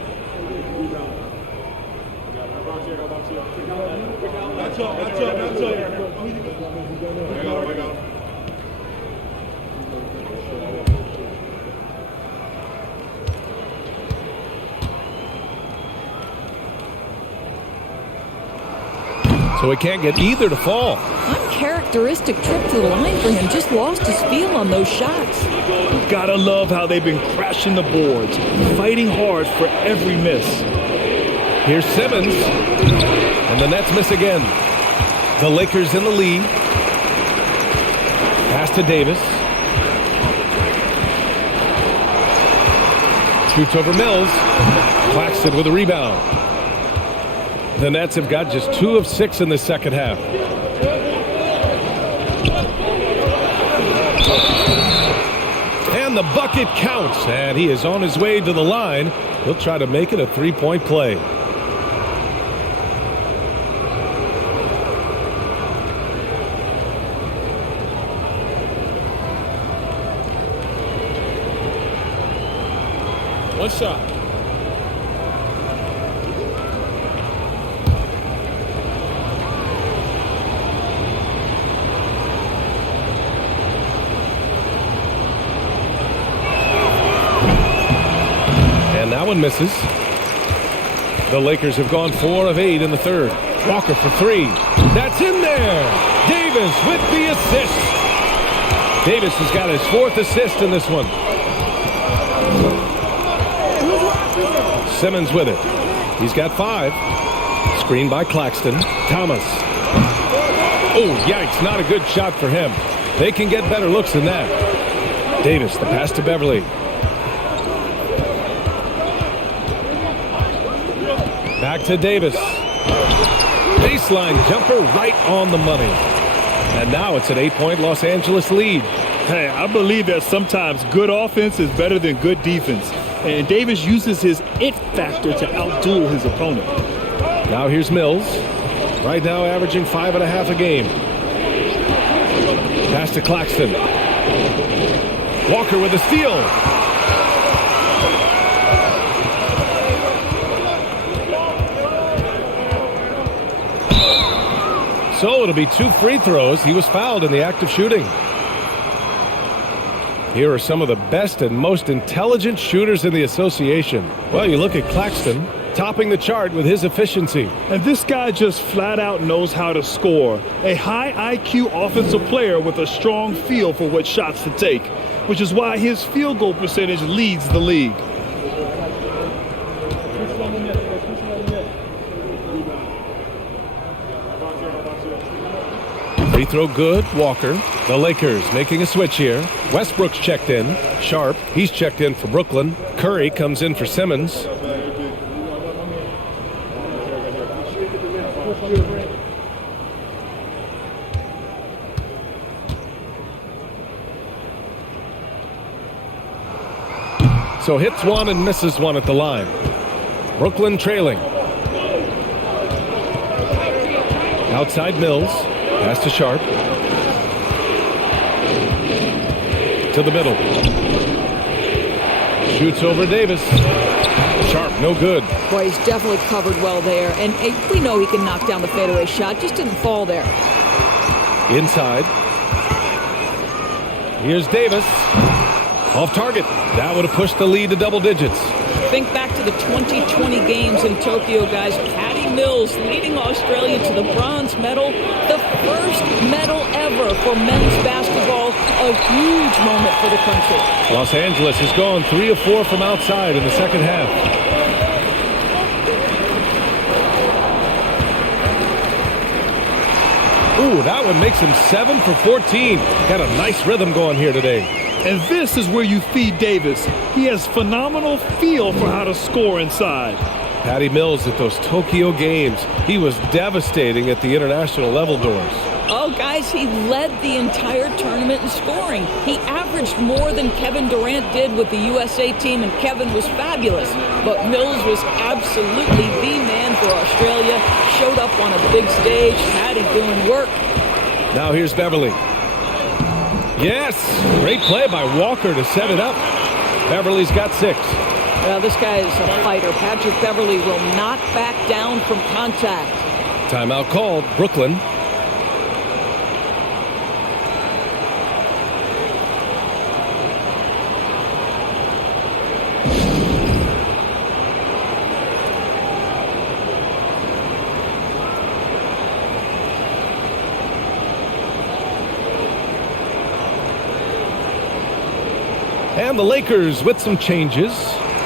So he can't get either to fall. Uncharacteristic trip to the line for him. Just lost his feel on those shots. Gotta love how they've been crashing the boards, fighting hard for every miss. Here's Simmons. And the Nets miss again. The Lakers in the lead. Pass to Davis. Shoots over Mills. Claxton with a rebound. The Nets have got just 2 of 6 in the second half. And the bucket counts, and he is on his way to the line. He'll try to make it a 3-point play. One shot. And that one misses. The Lakers have gone 4 of 8 in the third. Walker for 3. That's in there. Davis with the assist. Davis has got his 4th assist in this one. Simmons with it. He's got 5. Screen by Claxton. Thomas. Oh, yikes. Not a good shot for him. They can get better looks than that. Davis, the pass to Beverly. Back to Davis. Baseline jumper right on the money. And now it's an 8-point Los Angeles lead. Hey, I believe that sometimes good offense is better than good defense. And Davis uses his it factor to outduel his opponent. Now here's Mills. Right now averaging 5.5 a game. Pass to Claxton. Walker with a steal. So it'll be 2 free throws. He was fouled in the act of shooting. Here are some of the best and most intelligent shooters in the association. Well, you look at Claxton, topping the chart with his efficiency. And this guy just flat out knows how to score. A high IQ offensive player with a strong feel for what shots to take, which is why his field goal percentage leads the league. Free throw good, Walker. The Lakers making a switch here. Westbrook's checked in. Sharp, he's checked in for Brooklyn. Curry comes in for Simmons. So hits one and misses one at the line. Brooklyn trailing. Outside Mills. Pass to Sharp. To the middle. Shoots over Davis. Sharp, no good. Boy, he's definitely covered well there. And we know he can knock down the fadeaway shot. Just didn't fall there. Inside. Here's Davis. Off target. That would have pushed the lead to double digits. Think back to the 2020 games in Tokyo, guys. Patty Mills leading Australia to the bronze medal. The first medal ever for men's basketball. A huge moment for the country. Los Angeles has gone 3 of 4 from outside in the second half. Ooh, that one makes him 7 for 14. Got a nice rhythm going here today. And this is where you feed Davis. He has phenomenal feel for how to score inside. Patty Mills at those Tokyo games. He was devastating at the international level doors. Oh, guys, he led the entire tournament in scoring. He averaged more than Kevin Durant did with the USA team, and Kevin was fabulous. But Mills was absolutely the man for Australia. Showed up on a big stage. Patty doing work. Now here's Beverly. Yes! Great play by Walker to set it up. Beverly's got 6. Well, this guy is a fighter. Patrick Beverly will not back down from contact. Timeout called. Brooklyn. And the Lakers with some changes.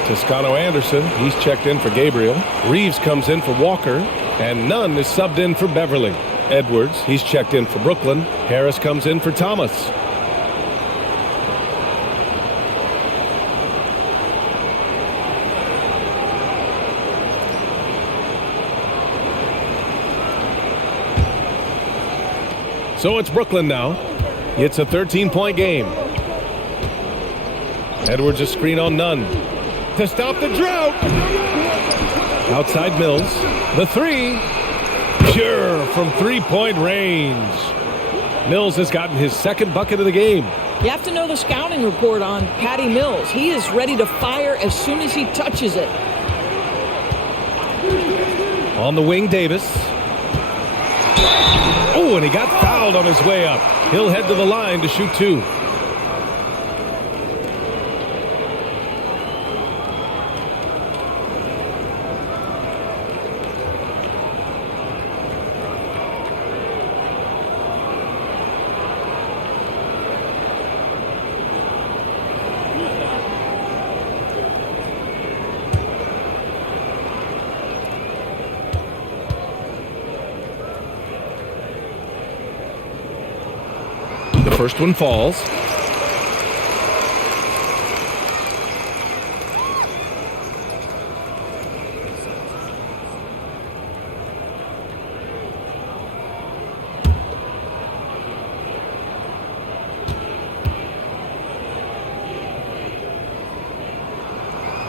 Toscano Anderson, he's checked in for Gabriel. Reeves comes in for Walker. And Nunn is subbed in for Beverly. Edwards, he's checked in for Brooklyn. Harris comes in for Thomas. So it's Brooklyn now. It's a 13-point game. Edwards a screen on Nunn to stop the drought. Outside Mills. The 3. Pure from 3-point range. Mills has gotten his second bucket of the game. You have to know the scouting report on Patty Mills. He is ready to fire as soon as he touches it. On the wing, Davis. Oh, and he got fouled on his way up. He'll head to the line to shoot 2. First one falls.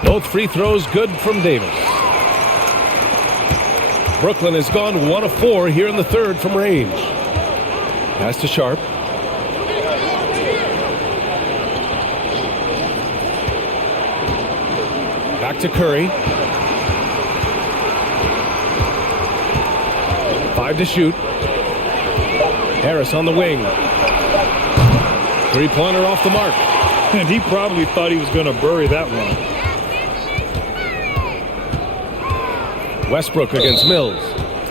Both free throws good from Davis. Brooklyn has gone 1 of 4 here in the third from range. Pass to Sharp. Back to Curry. 5 to shoot. Harris on the wing. Three-pointer off the mark. And he probably thought he was going to bury that one. Westbrook against Mills.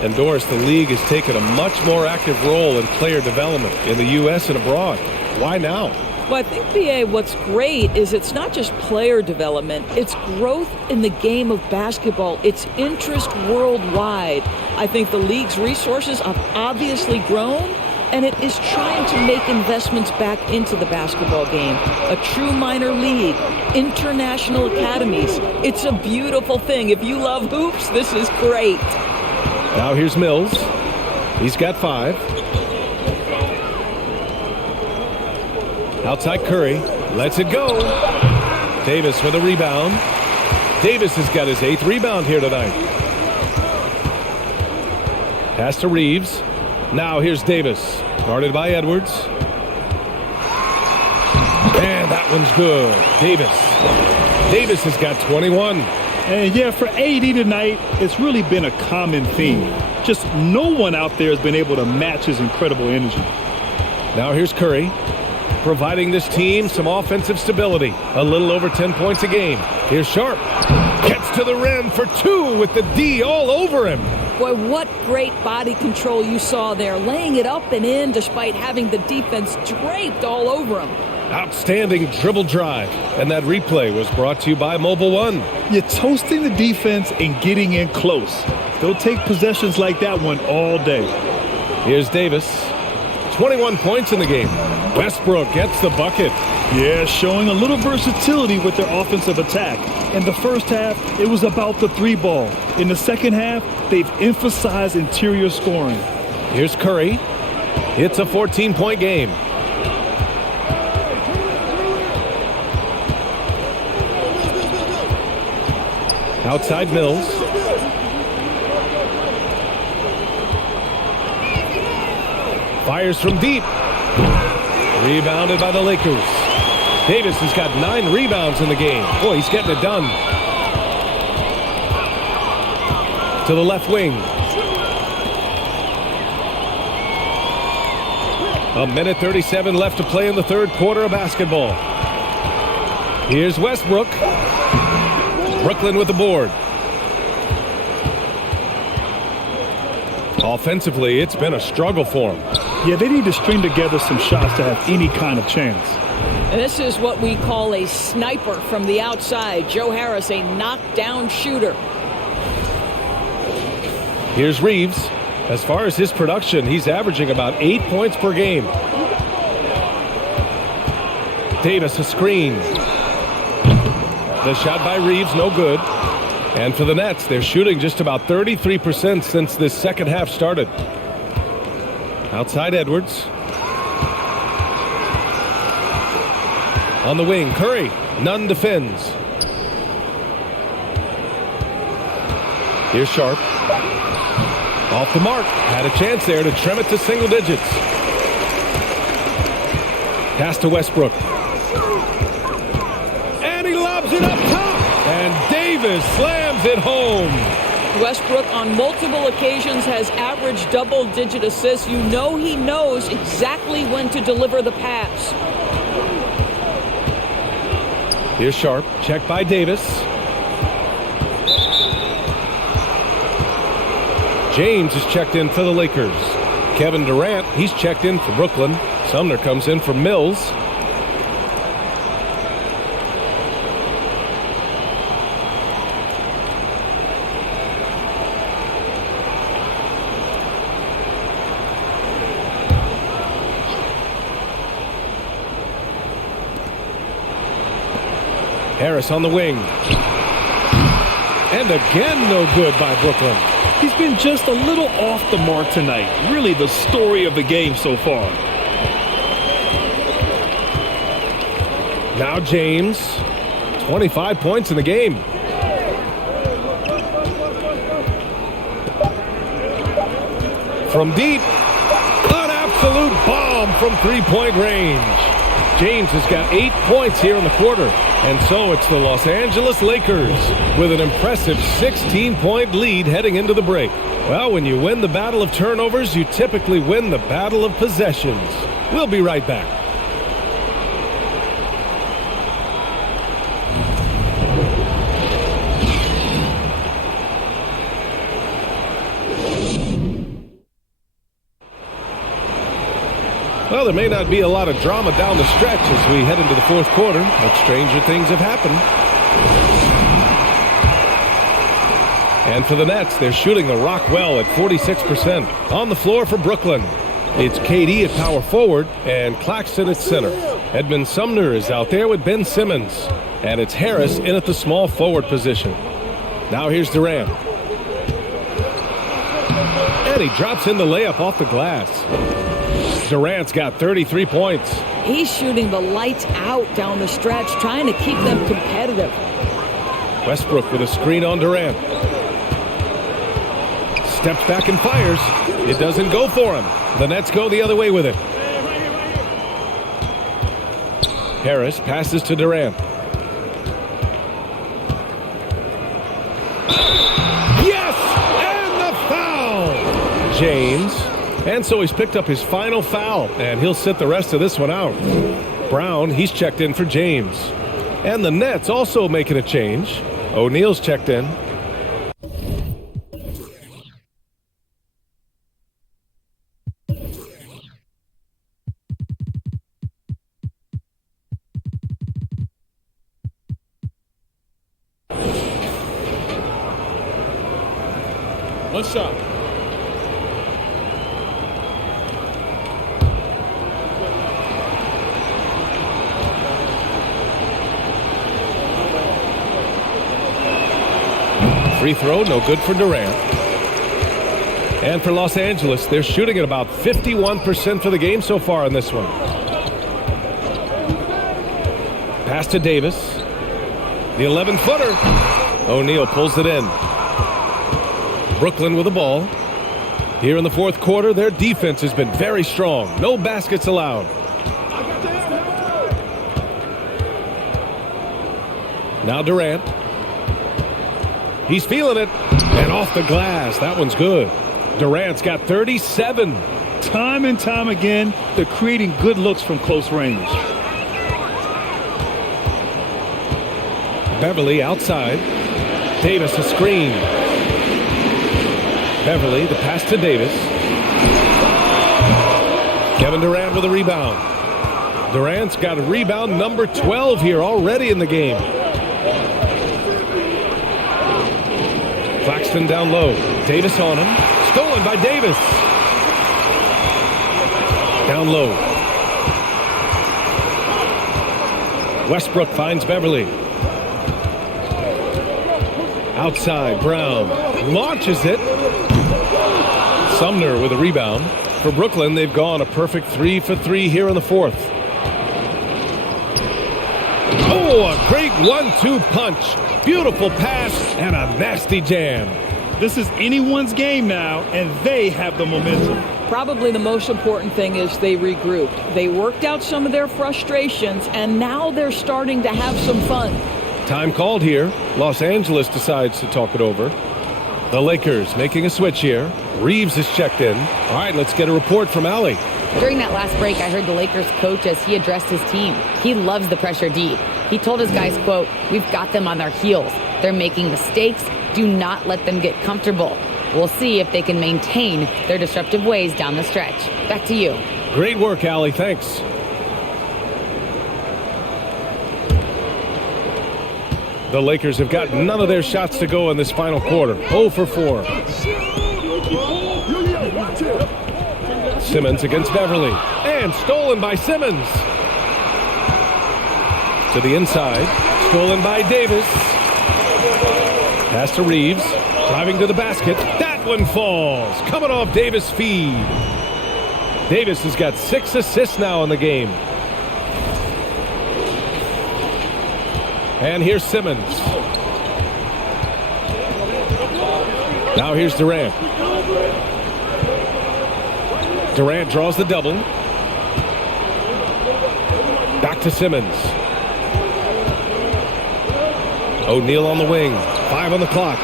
And Doris, the league has taken a much more active role in player development in the U.S. and abroad. Why now? Well, I think, B.A., what's great is it's not just player development, it's growth in the game of basketball. It's interest worldwide. I think the league's resources have obviously grown, and it is trying to make investments back into the basketball game. A true minor league, international academies. It's a beautiful thing. If you love hoops, this is great. Now here's Mills. He's got 5. Outside Curry, lets it go. Davis with a rebound. Davis has got his 8th rebound here tonight. Pass to Reeves. Now here's Davis, guarded by Edwards. And that one's good. Davis has got 21. And yeah, for AD tonight, it's really been a common theme. Just no one out there has been able to match his incredible energy. Now here's Curry, providing this team some offensive stability. A little over 10 points a game. Here's Sharp. Gets to the rim for 2 with the D all over him. Boy, what great body control you saw there. Laying it up and in despite having the defense draped all over him. Outstanding dribble drive. And that replay was brought to you by Mobile One. You're toasting the defense and getting in close. They'll take possessions like that one all day. Here's Davis. 21 points in the game. Westbrook gets the bucket. Yeah, showing a little versatility with their offensive attack. In the first half, it was about the 3-ball. In the second half, they've emphasized interior scoring. Here's Curry. It's a 14-point game. Outside Mills. Fires from deep. Rebounded by the Lakers. Davis has got 9 rebounds in the game. Boy, he's getting it done. To the left wing. A minute 37 left to play in the third quarter of basketball. Here's Westbrook. Brooklyn with the board. Offensively, it's been a struggle for them. Yeah, they need to string together some shots to have any kind of chance. And this is what we call a sniper from the outside. Joe Harris, a knockdown shooter. Here's Reeves. As far as his production, he's averaging about 8 points per game. Davis, a screen. The shot by Reeves, no good. And for the Nets, they're shooting just about 33% since this second half started. Outside Edwards. On the wing, Curry. Nunn defends. Here's Sharp. Off the mark. Had a chance there to trim it to single digits. Pass to Westbrook. And he lobs it up top. And Davis slams it home. Westbrook on multiple occasions has averaged double-digit assists. You know he knows exactly when to deliver the pass. Here's Sharp. Check by Davis. James is checked in for the Lakers. Kevin Durant, he's checked in for Brooklyn. Sumner comes in for Mills. Harris on the wing. And again, no good by Brooklyn. He's been just a little off the mark tonight. Really the story of the game so far. Now James, 25 points in the game. From deep, an absolute bomb from three-point range. James has got 8 points here in the quarter. And so it's the Los Angeles Lakers with an impressive 16-point lead heading into the break. Well, when you win the battle of turnovers, you typically win the battle of possessions. We'll be right back. Well, there may not be a lot of drama down the stretch as we head into the fourth quarter, but stranger things have happened. And for the Nets, they're shooting the rock well at 46%. On the floor for Brooklyn, it's KD at power forward and Claxton at center. Edmund Sumner is out there with Ben Simmons. And it's Harris in at the small forward position. Now here's Durant. And he drops in the layup off the glass. Durant's got 33 points. He's shooting the lights out down the stretch, trying to keep them competitive. Westbrook with a screen on Durant. Steps back and fires. It doesn't go for him. The Nets go the other way with it. Harris passes to Durant. Yes! And the foul! James. And so he's picked up his final foul, and he'll sit the rest of this one out. Brown, he's checked in for James. And the Nets also making a change. O'Neal's checked in. One shot. Free throw, no good for Durant. And for Los Angeles, they're shooting at about 51% for the game so far in this one. Pass to Davis. The 11-footer. O'Neal pulls it in. Brooklyn with the ball. Here in the fourth quarter, their defense has been very strong. No baskets allowed. Now Durant. He's feeling it. And off the glass. That one's good. Durant's got 37. Time and time again, they're creating good looks from close range. Beverly outside. Davis a screen. Beverly, the pass to Davis. Kevin Durant with a rebound. Durant's got a rebound number 12 here already in the game. Claxton down low. Davis on him. Stolen by Davis. Down low. Westbrook finds Beverly. Outside, Brown launches it. Sumner with a rebound. For Brooklyn, they've gone a perfect 3 for 3 here in the fourth. Oh, a great 1-2 punch. Beautiful pass and a nasty jam. This is anyone's game now, and they have the momentum. Probably the most important thing is they regrouped. They worked out some of their frustrations, and now they're starting to have some fun. Time called here. Los Angeles decides to talk it over. The Lakers making a switch here. Reeves is checked in. All right, let's get a report from Allie. During that last break, I heard the Lakers coach as he addressed his team. He loves the pressure D. He told his guys, quote, "We've got them on their heels. They're making mistakes. Do not let them get comfortable. We'll see if they can maintain their disruptive ways down the stretch." Back to you. Great work, Allie. Thanks. The Lakers have got none of their shots to go in this final quarter. 0 for 4. Simmons against Beverly. And stolen by Simmons. To the inside. Stolen by Davis. Pass to Reeves. Driving to the basket. That one falls. Coming off Davis' feed. Davis has got 6 assists now in the game. And here's Simmons. Now here's Durant. Durant draws the double. Back to Simmons. O'Neal on the wing. 5 on the clock.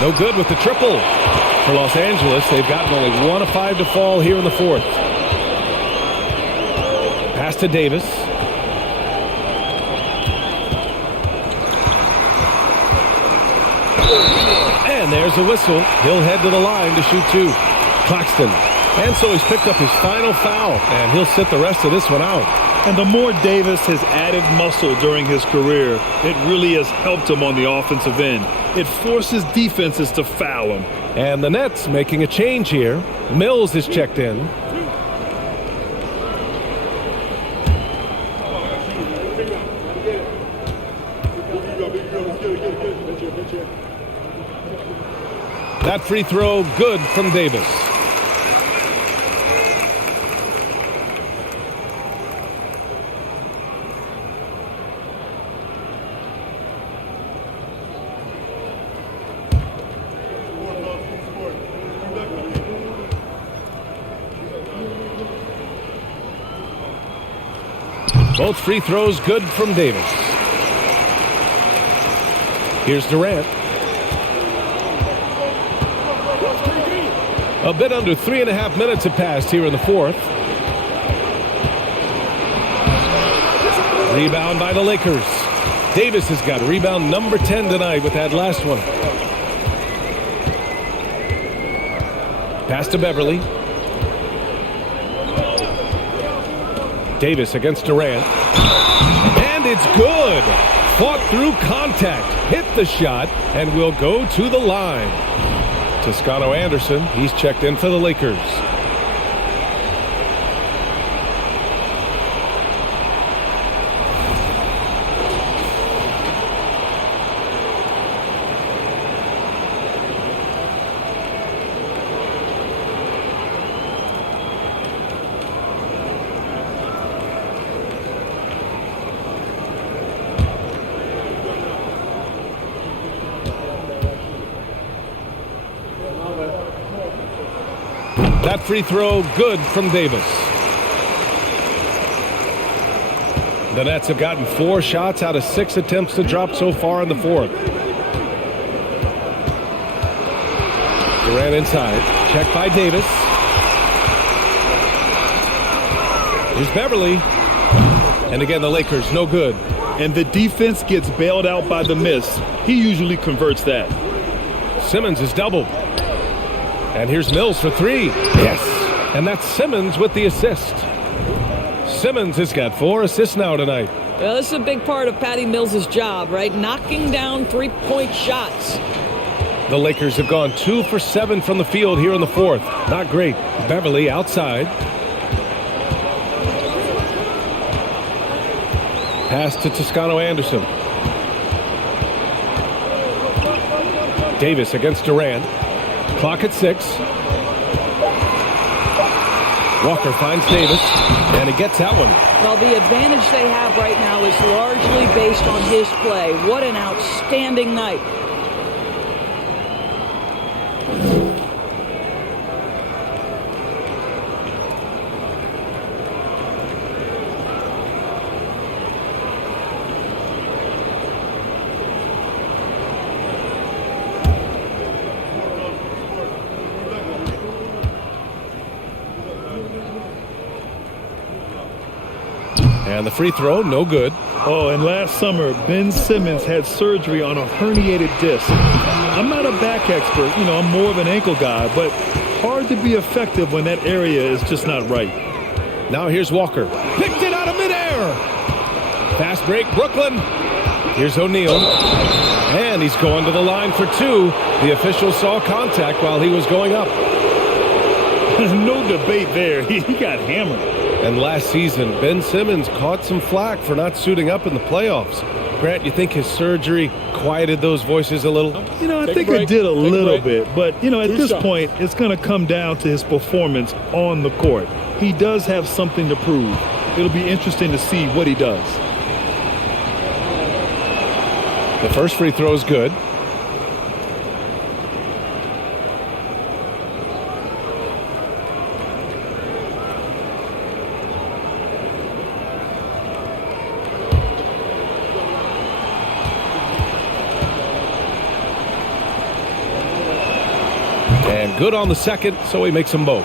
No good with the triple. For Los Angeles, they've gotten only 1 of 5 to fall here in the fourth. Pass to Davis. And there's a whistle. He'll head to the line to shoot 2. Claxton. And so he's picked up his final foul, and he'll sit the rest of this one out. And the more Davis has added muscle during his career, it really has helped him on the offensive end. It forces defenses to foul him. And the Nets making a change here. Mills is checked in. That free throw good from Davis. Both free throws good from Davis. Here's Durant. A bit under 3.5 minutes have passed here in the fourth. Rebound by the Lakers. Davis has got rebound number 10 tonight with that last one. Pass to Beverly. Davis against Durant. And it's good. Fought through contact. Hit the shot and will go to the line. Toscano Anderson, he's checked in for the Lakers. That free throw good from Davis. The Nets have gotten 4 shots out of 6 attempts to drop so far in the fourth. Durant inside. Checked by Davis. Here's Beverly. And again, the Lakers, no good. And the defense gets bailed out by the miss. He usually converts that. Simmons is doubled. And here's Mills for 3. Yes. And that's Simmons with the assist. Simmons has got 4 assists now tonight. Well, this is a big part of Patty Mills' job, right? Knocking down three-point shots. The Lakers have gone 2 for 7 from the field here in the fourth. Not great. Beverly outside. Pass to Toscano Anderson. Davis against Durant. Clock at 6. Walker finds Davis, and he gets that one. Well, the advantage they have right now is largely based on his play. What an outstanding night. And the free throw, no good. Oh, and last summer, Ben Simmons had surgery on a herniated disc. I'm not a back expert, I'm more of an ankle guy, but hard to be effective when that area is just not right. Now here's Walker. Picked it out of midair. Fast break, Brooklyn. Here's O'Neal. And he's going to the line for two. The official saw contact while he was going up. No debate there. He got hammered. And last season, Ben Simmons caught some flack for not suiting up in the playoffs. Grant, you think his surgery quieted those voices a little? I think it did a little bit. But, at this point, it's going to come down to his performance on the court. He does have something to prove. It'll be interesting to see what he does. The first free throw is good. And good on the second, so he makes them both.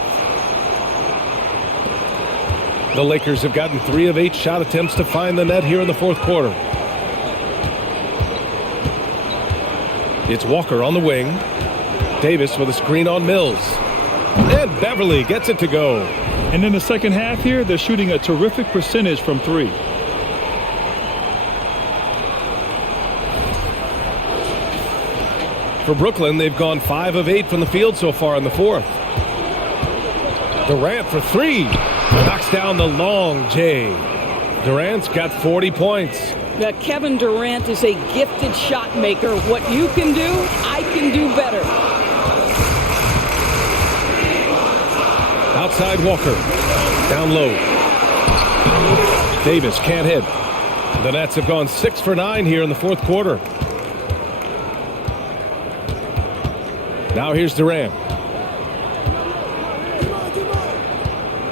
The Lakers have gotten 3 of 8 shot attempts to find the net here in the fourth quarter. It's Walker on the wing. Davis with a screen on Mills. And Beverly gets it to go. And in the second half here, they're shooting a terrific percentage from three. For Brooklyn, they've gone 5 of 8 from the field so far in the fourth. Durant for 3. Knocks down the long J. Durant's got 40 points. Kevin Durant is a gifted shot maker. What you can do, I can do better. Outside Walker. Down low. Davis can't hit. The Nets have gone 6 for 9 here in the fourth quarter. Now here's Durant.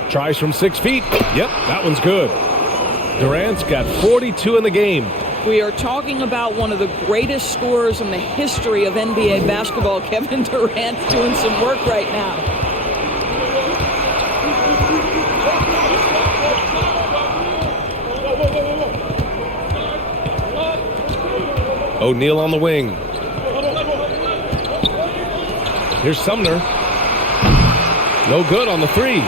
Tries from 6 feet. Yep, that one's good. Durant's got 42 in the game. We are talking about one of the greatest scorers in the history of NBA basketball. Kevin Durant's doing some work right now. O'Neal on the wing. Here's Sumner. No good on the 3.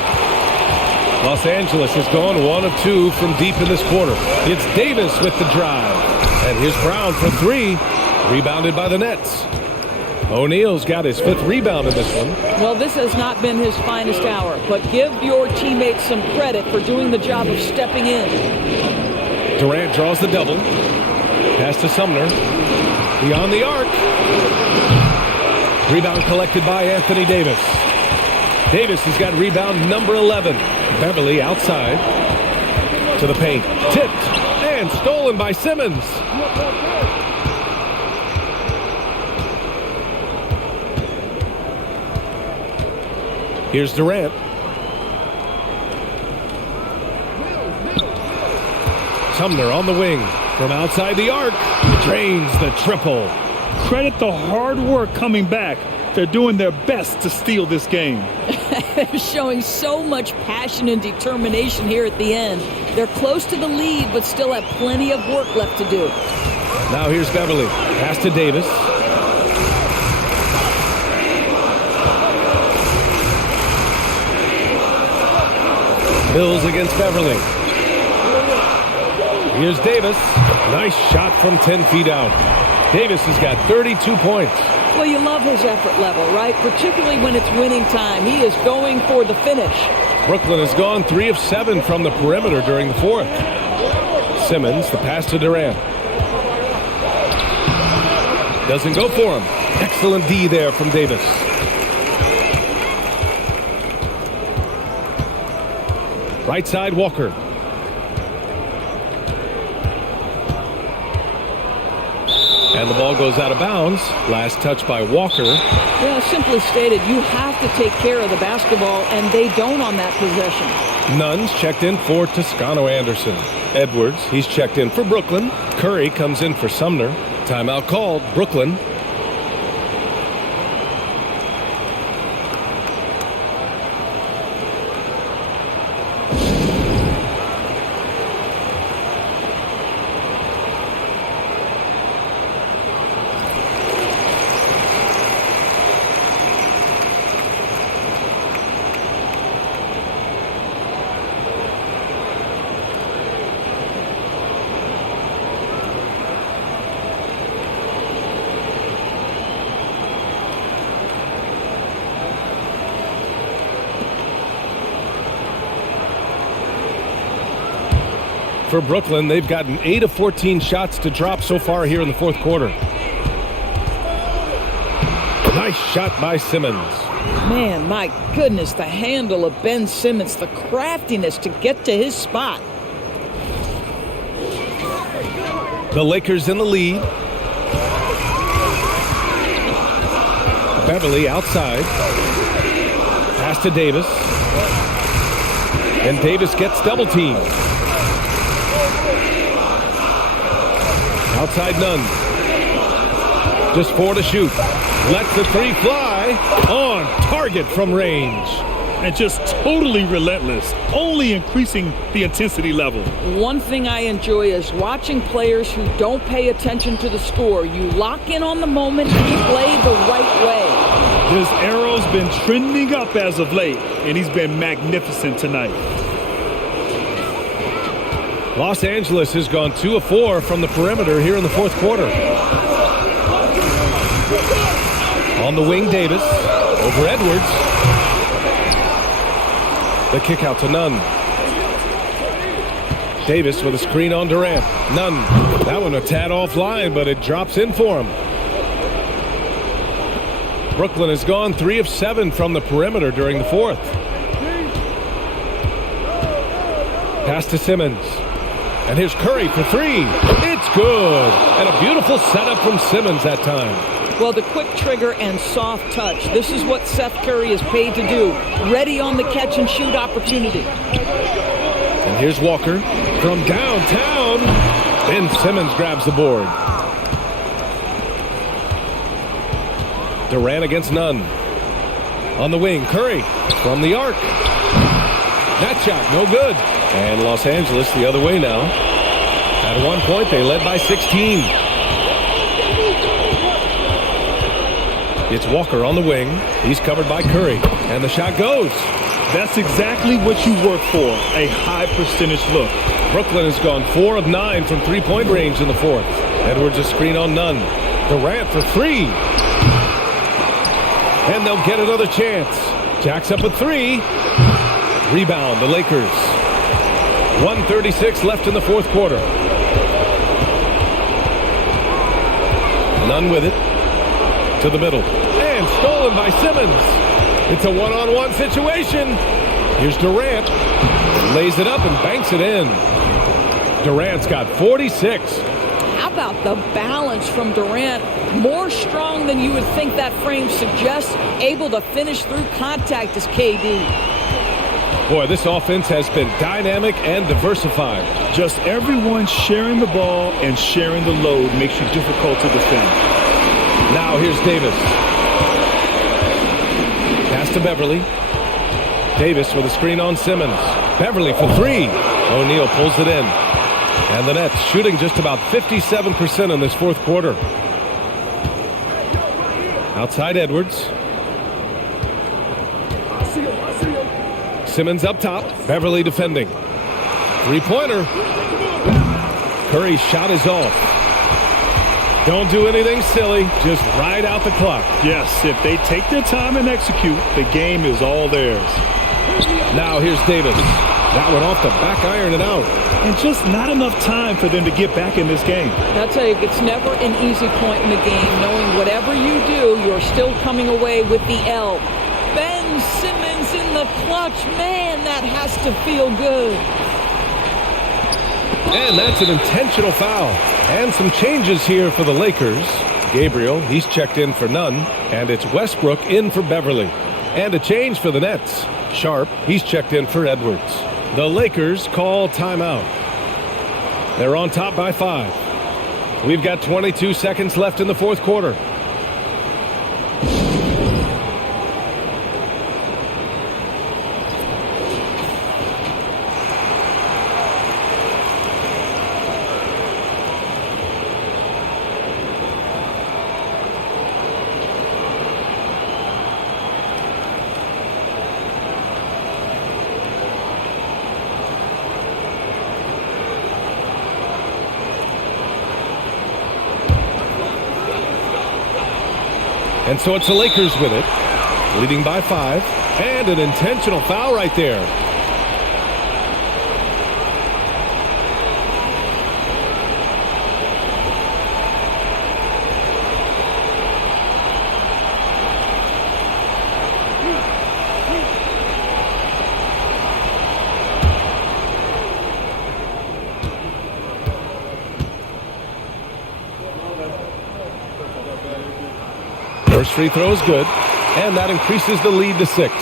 Los Angeles has gone 1 of 2 from deep in this quarter. It's Davis with the drive. And here's Brown for 3. Rebounded by the Nets. O'Neal's got his 5th rebound in this one. Well, this has not been his finest hour, but give your teammates some credit for doing the job of stepping in. Durant draws the double. Pass to Sumner. Beyond the arc. Rebound collected by Anthony Davis. Davis has got rebound number 11. Beverly outside to the paint. Tipped and stolen by Simmons. Here's Durant. Sumner on the wing from outside the arc. Drains the triple. Credit the hard work coming back. They're doing their best to steal this game. They're showing so much passion and determination here at the end. They're close to the lead, but still have plenty of work left to do. Now here's Beverly. Pass to Davis. Mills against Beverly. Here's Davis. Nice shot from 10 feet out. Davis has got 32 points. Well, you love his effort level, right? Particularly when it's winning time. He is going for the finish. Brooklyn has gone 3 of 7 from the perimeter during the fourth. Simmons, the pass to Durant. Doesn't go for him. Excellent D there from Davis. Right side, Walker. And the ball goes out of bounds. Last touch by Walker. Well, simply stated, you have to take care of the basketball, and they don't on that possession. Nunn's checked in for Toscano Anderson. Edwards, he's checked in for Brooklyn. Curry comes in for Sumner. Timeout called, Brooklyn. for Brooklyn. They've gotten 8 of 14 shots to drop so far here in the fourth quarter. Nice shot by Simmons. Man, my goodness, the handle of Ben Simmons, the craftiness to get to his spot. The Lakers in the lead. Beverly outside. Pass to Davis. And Davis gets double teamed. Outside Nunn. Just 4 to shoot. Lets the 3 fly. On target from range. And just totally relentless, only increasing the intensity level. One thing I enjoy is watching players who don't pay attention to the score. You lock in on the moment and you play the right way. His arrow's been trending up as of late, and he's been magnificent tonight. Los Angeles has gone 2 of 4 from the perimeter here in the fourth quarter. On the wing, Davis. Over Edwards. The kick out to Nunn. Davis with a screen on Durant. Nunn. That one a tad offline, but it drops in for him. Brooklyn has gone 3 of 7 from the perimeter during the fourth. Pass to Simmons. And here's Curry for 3. It's good. And a beautiful setup from Simmons that time. Well, the quick trigger and soft touch. This is what Seth Curry is paid to do. Ready on the catch and shoot opportunity. And here's Walker from downtown. Ben Simmons grabs the board. Durant against Nunn. On the wing, Curry from the arc. That shot, no good. And Los Angeles the other way now. At one point, they led by 16. It's Walker on the wing. He's covered by Curry. And the shot goes. That's exactly what you work for, a high percentage look. Brooklyn has gone 4 of 9 from three-point range in the fourth. Edwards a screen on Nunn. Durant for 3. And they'll get another chance. Jacks up a 3. Rebound, the Lakers. 1:36 left in the fourth quarter. Nunn with it. To the middle. And stolen by Simmons. It's a one-on-one situation. Here's Durant. Lays it up and banks it in. Durant's got 46. How about the balance from Durant? More strong than you would think that frame suggests. Able to finish through contact as KD. Boy, this offense has been dynamic and diversified. Just everyone sharing the ball and sharing the load makes you difficult to defend. Now here's Davis. Pass to Beverly. Davis with a screen on Simmons. Beverly for 3. O'Neal pulls it in. And the Nets shooting just about 57% in this fourth quarter. Outside Edwards. Simmons up top. Beverly defending. Three-pointer. Curry's shot is off. Don't do anything silly. Just ride out the clock. Yes, if they take their time and execute, the game is all theirs. Now here's Davis. That one off the back iron and out. And just not enough time for them to get back in this game. I'll tell you, it's never an easy point in the game, knowing whatever you do, you're still coming away with the L. Ben Simmons in the clutch. Man, that has to feel good. And that's an intentional foul. And some changes here for the Lakers. Gabriel, he's checked in for Nunn. And it's Westbrook in for Beverly. And a change for the Nets. Sharp, he's checked in for Edwards. The Lakers call timeout. They're on top by 5. We've got 22 seconds left in the fourth quarter. And so it's the Lakers with it, leading by 5, and an intentional foul right there. First free throw is good, and that increases the lead to 6.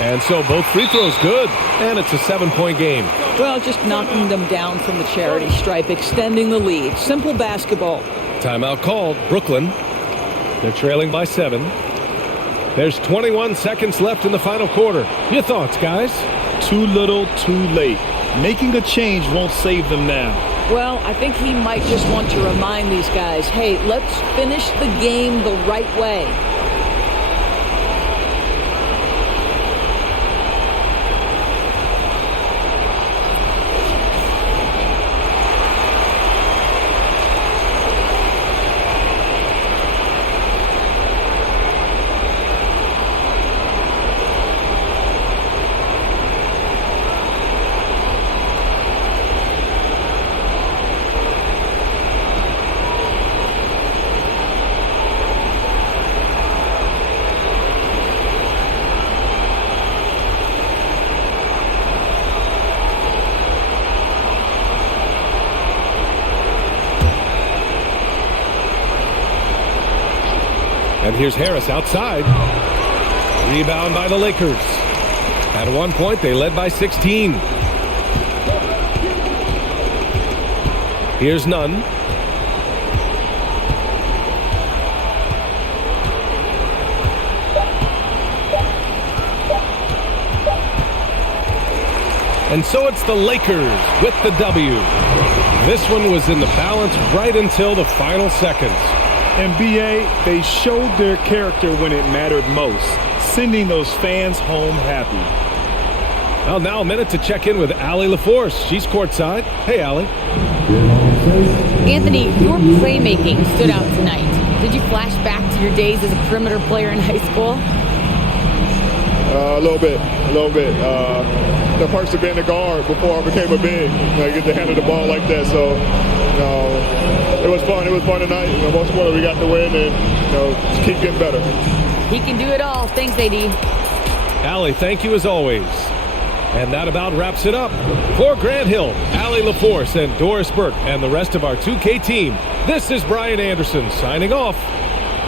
And so both free throws good, and it's a 7-point game. Well, just knocking them down from the charity stripe, extending the lead. Simple basketball. Timeout called. Brooklyn. They're trailing by 7. There's 21 seconds left in the final quarter. Your thoughts, guys? Too little, too late. Making a change won't save them now. Well, I think he might just want to remind these guys, hey, let's finish the game the right way. And here's Harris outside. Rebound by the Lakers. At one point, they led by 16. Here's Nunn. And so it's the Lakers with the W. This one was in the balance right until the final seconds. NBA, they showed their character when it mattered most, sending those fans home happy. Well, now a minute to check in with Allie LaForce. She's courtside. Hey, Allie. Anthony, your playmaking stood out tonight. Did you flash back to your days as a perimeter player in high school? A little bit. The perks of being a guard before I became a big. I get to handle the ball like that, so it was fun. It was fun tonight. Most importantly, we got the win, and just keep getting better. He can do it all. Thanks, AD. Allie, thank you as always. And that about wraps it up. For Grant Hill, Allie LaForce, and Doris Burke, and the rest of our 2K team, this is Brian Anderson signing off.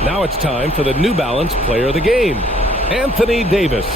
Now it's time for the New Balance Player of the Game, Anthony Davis.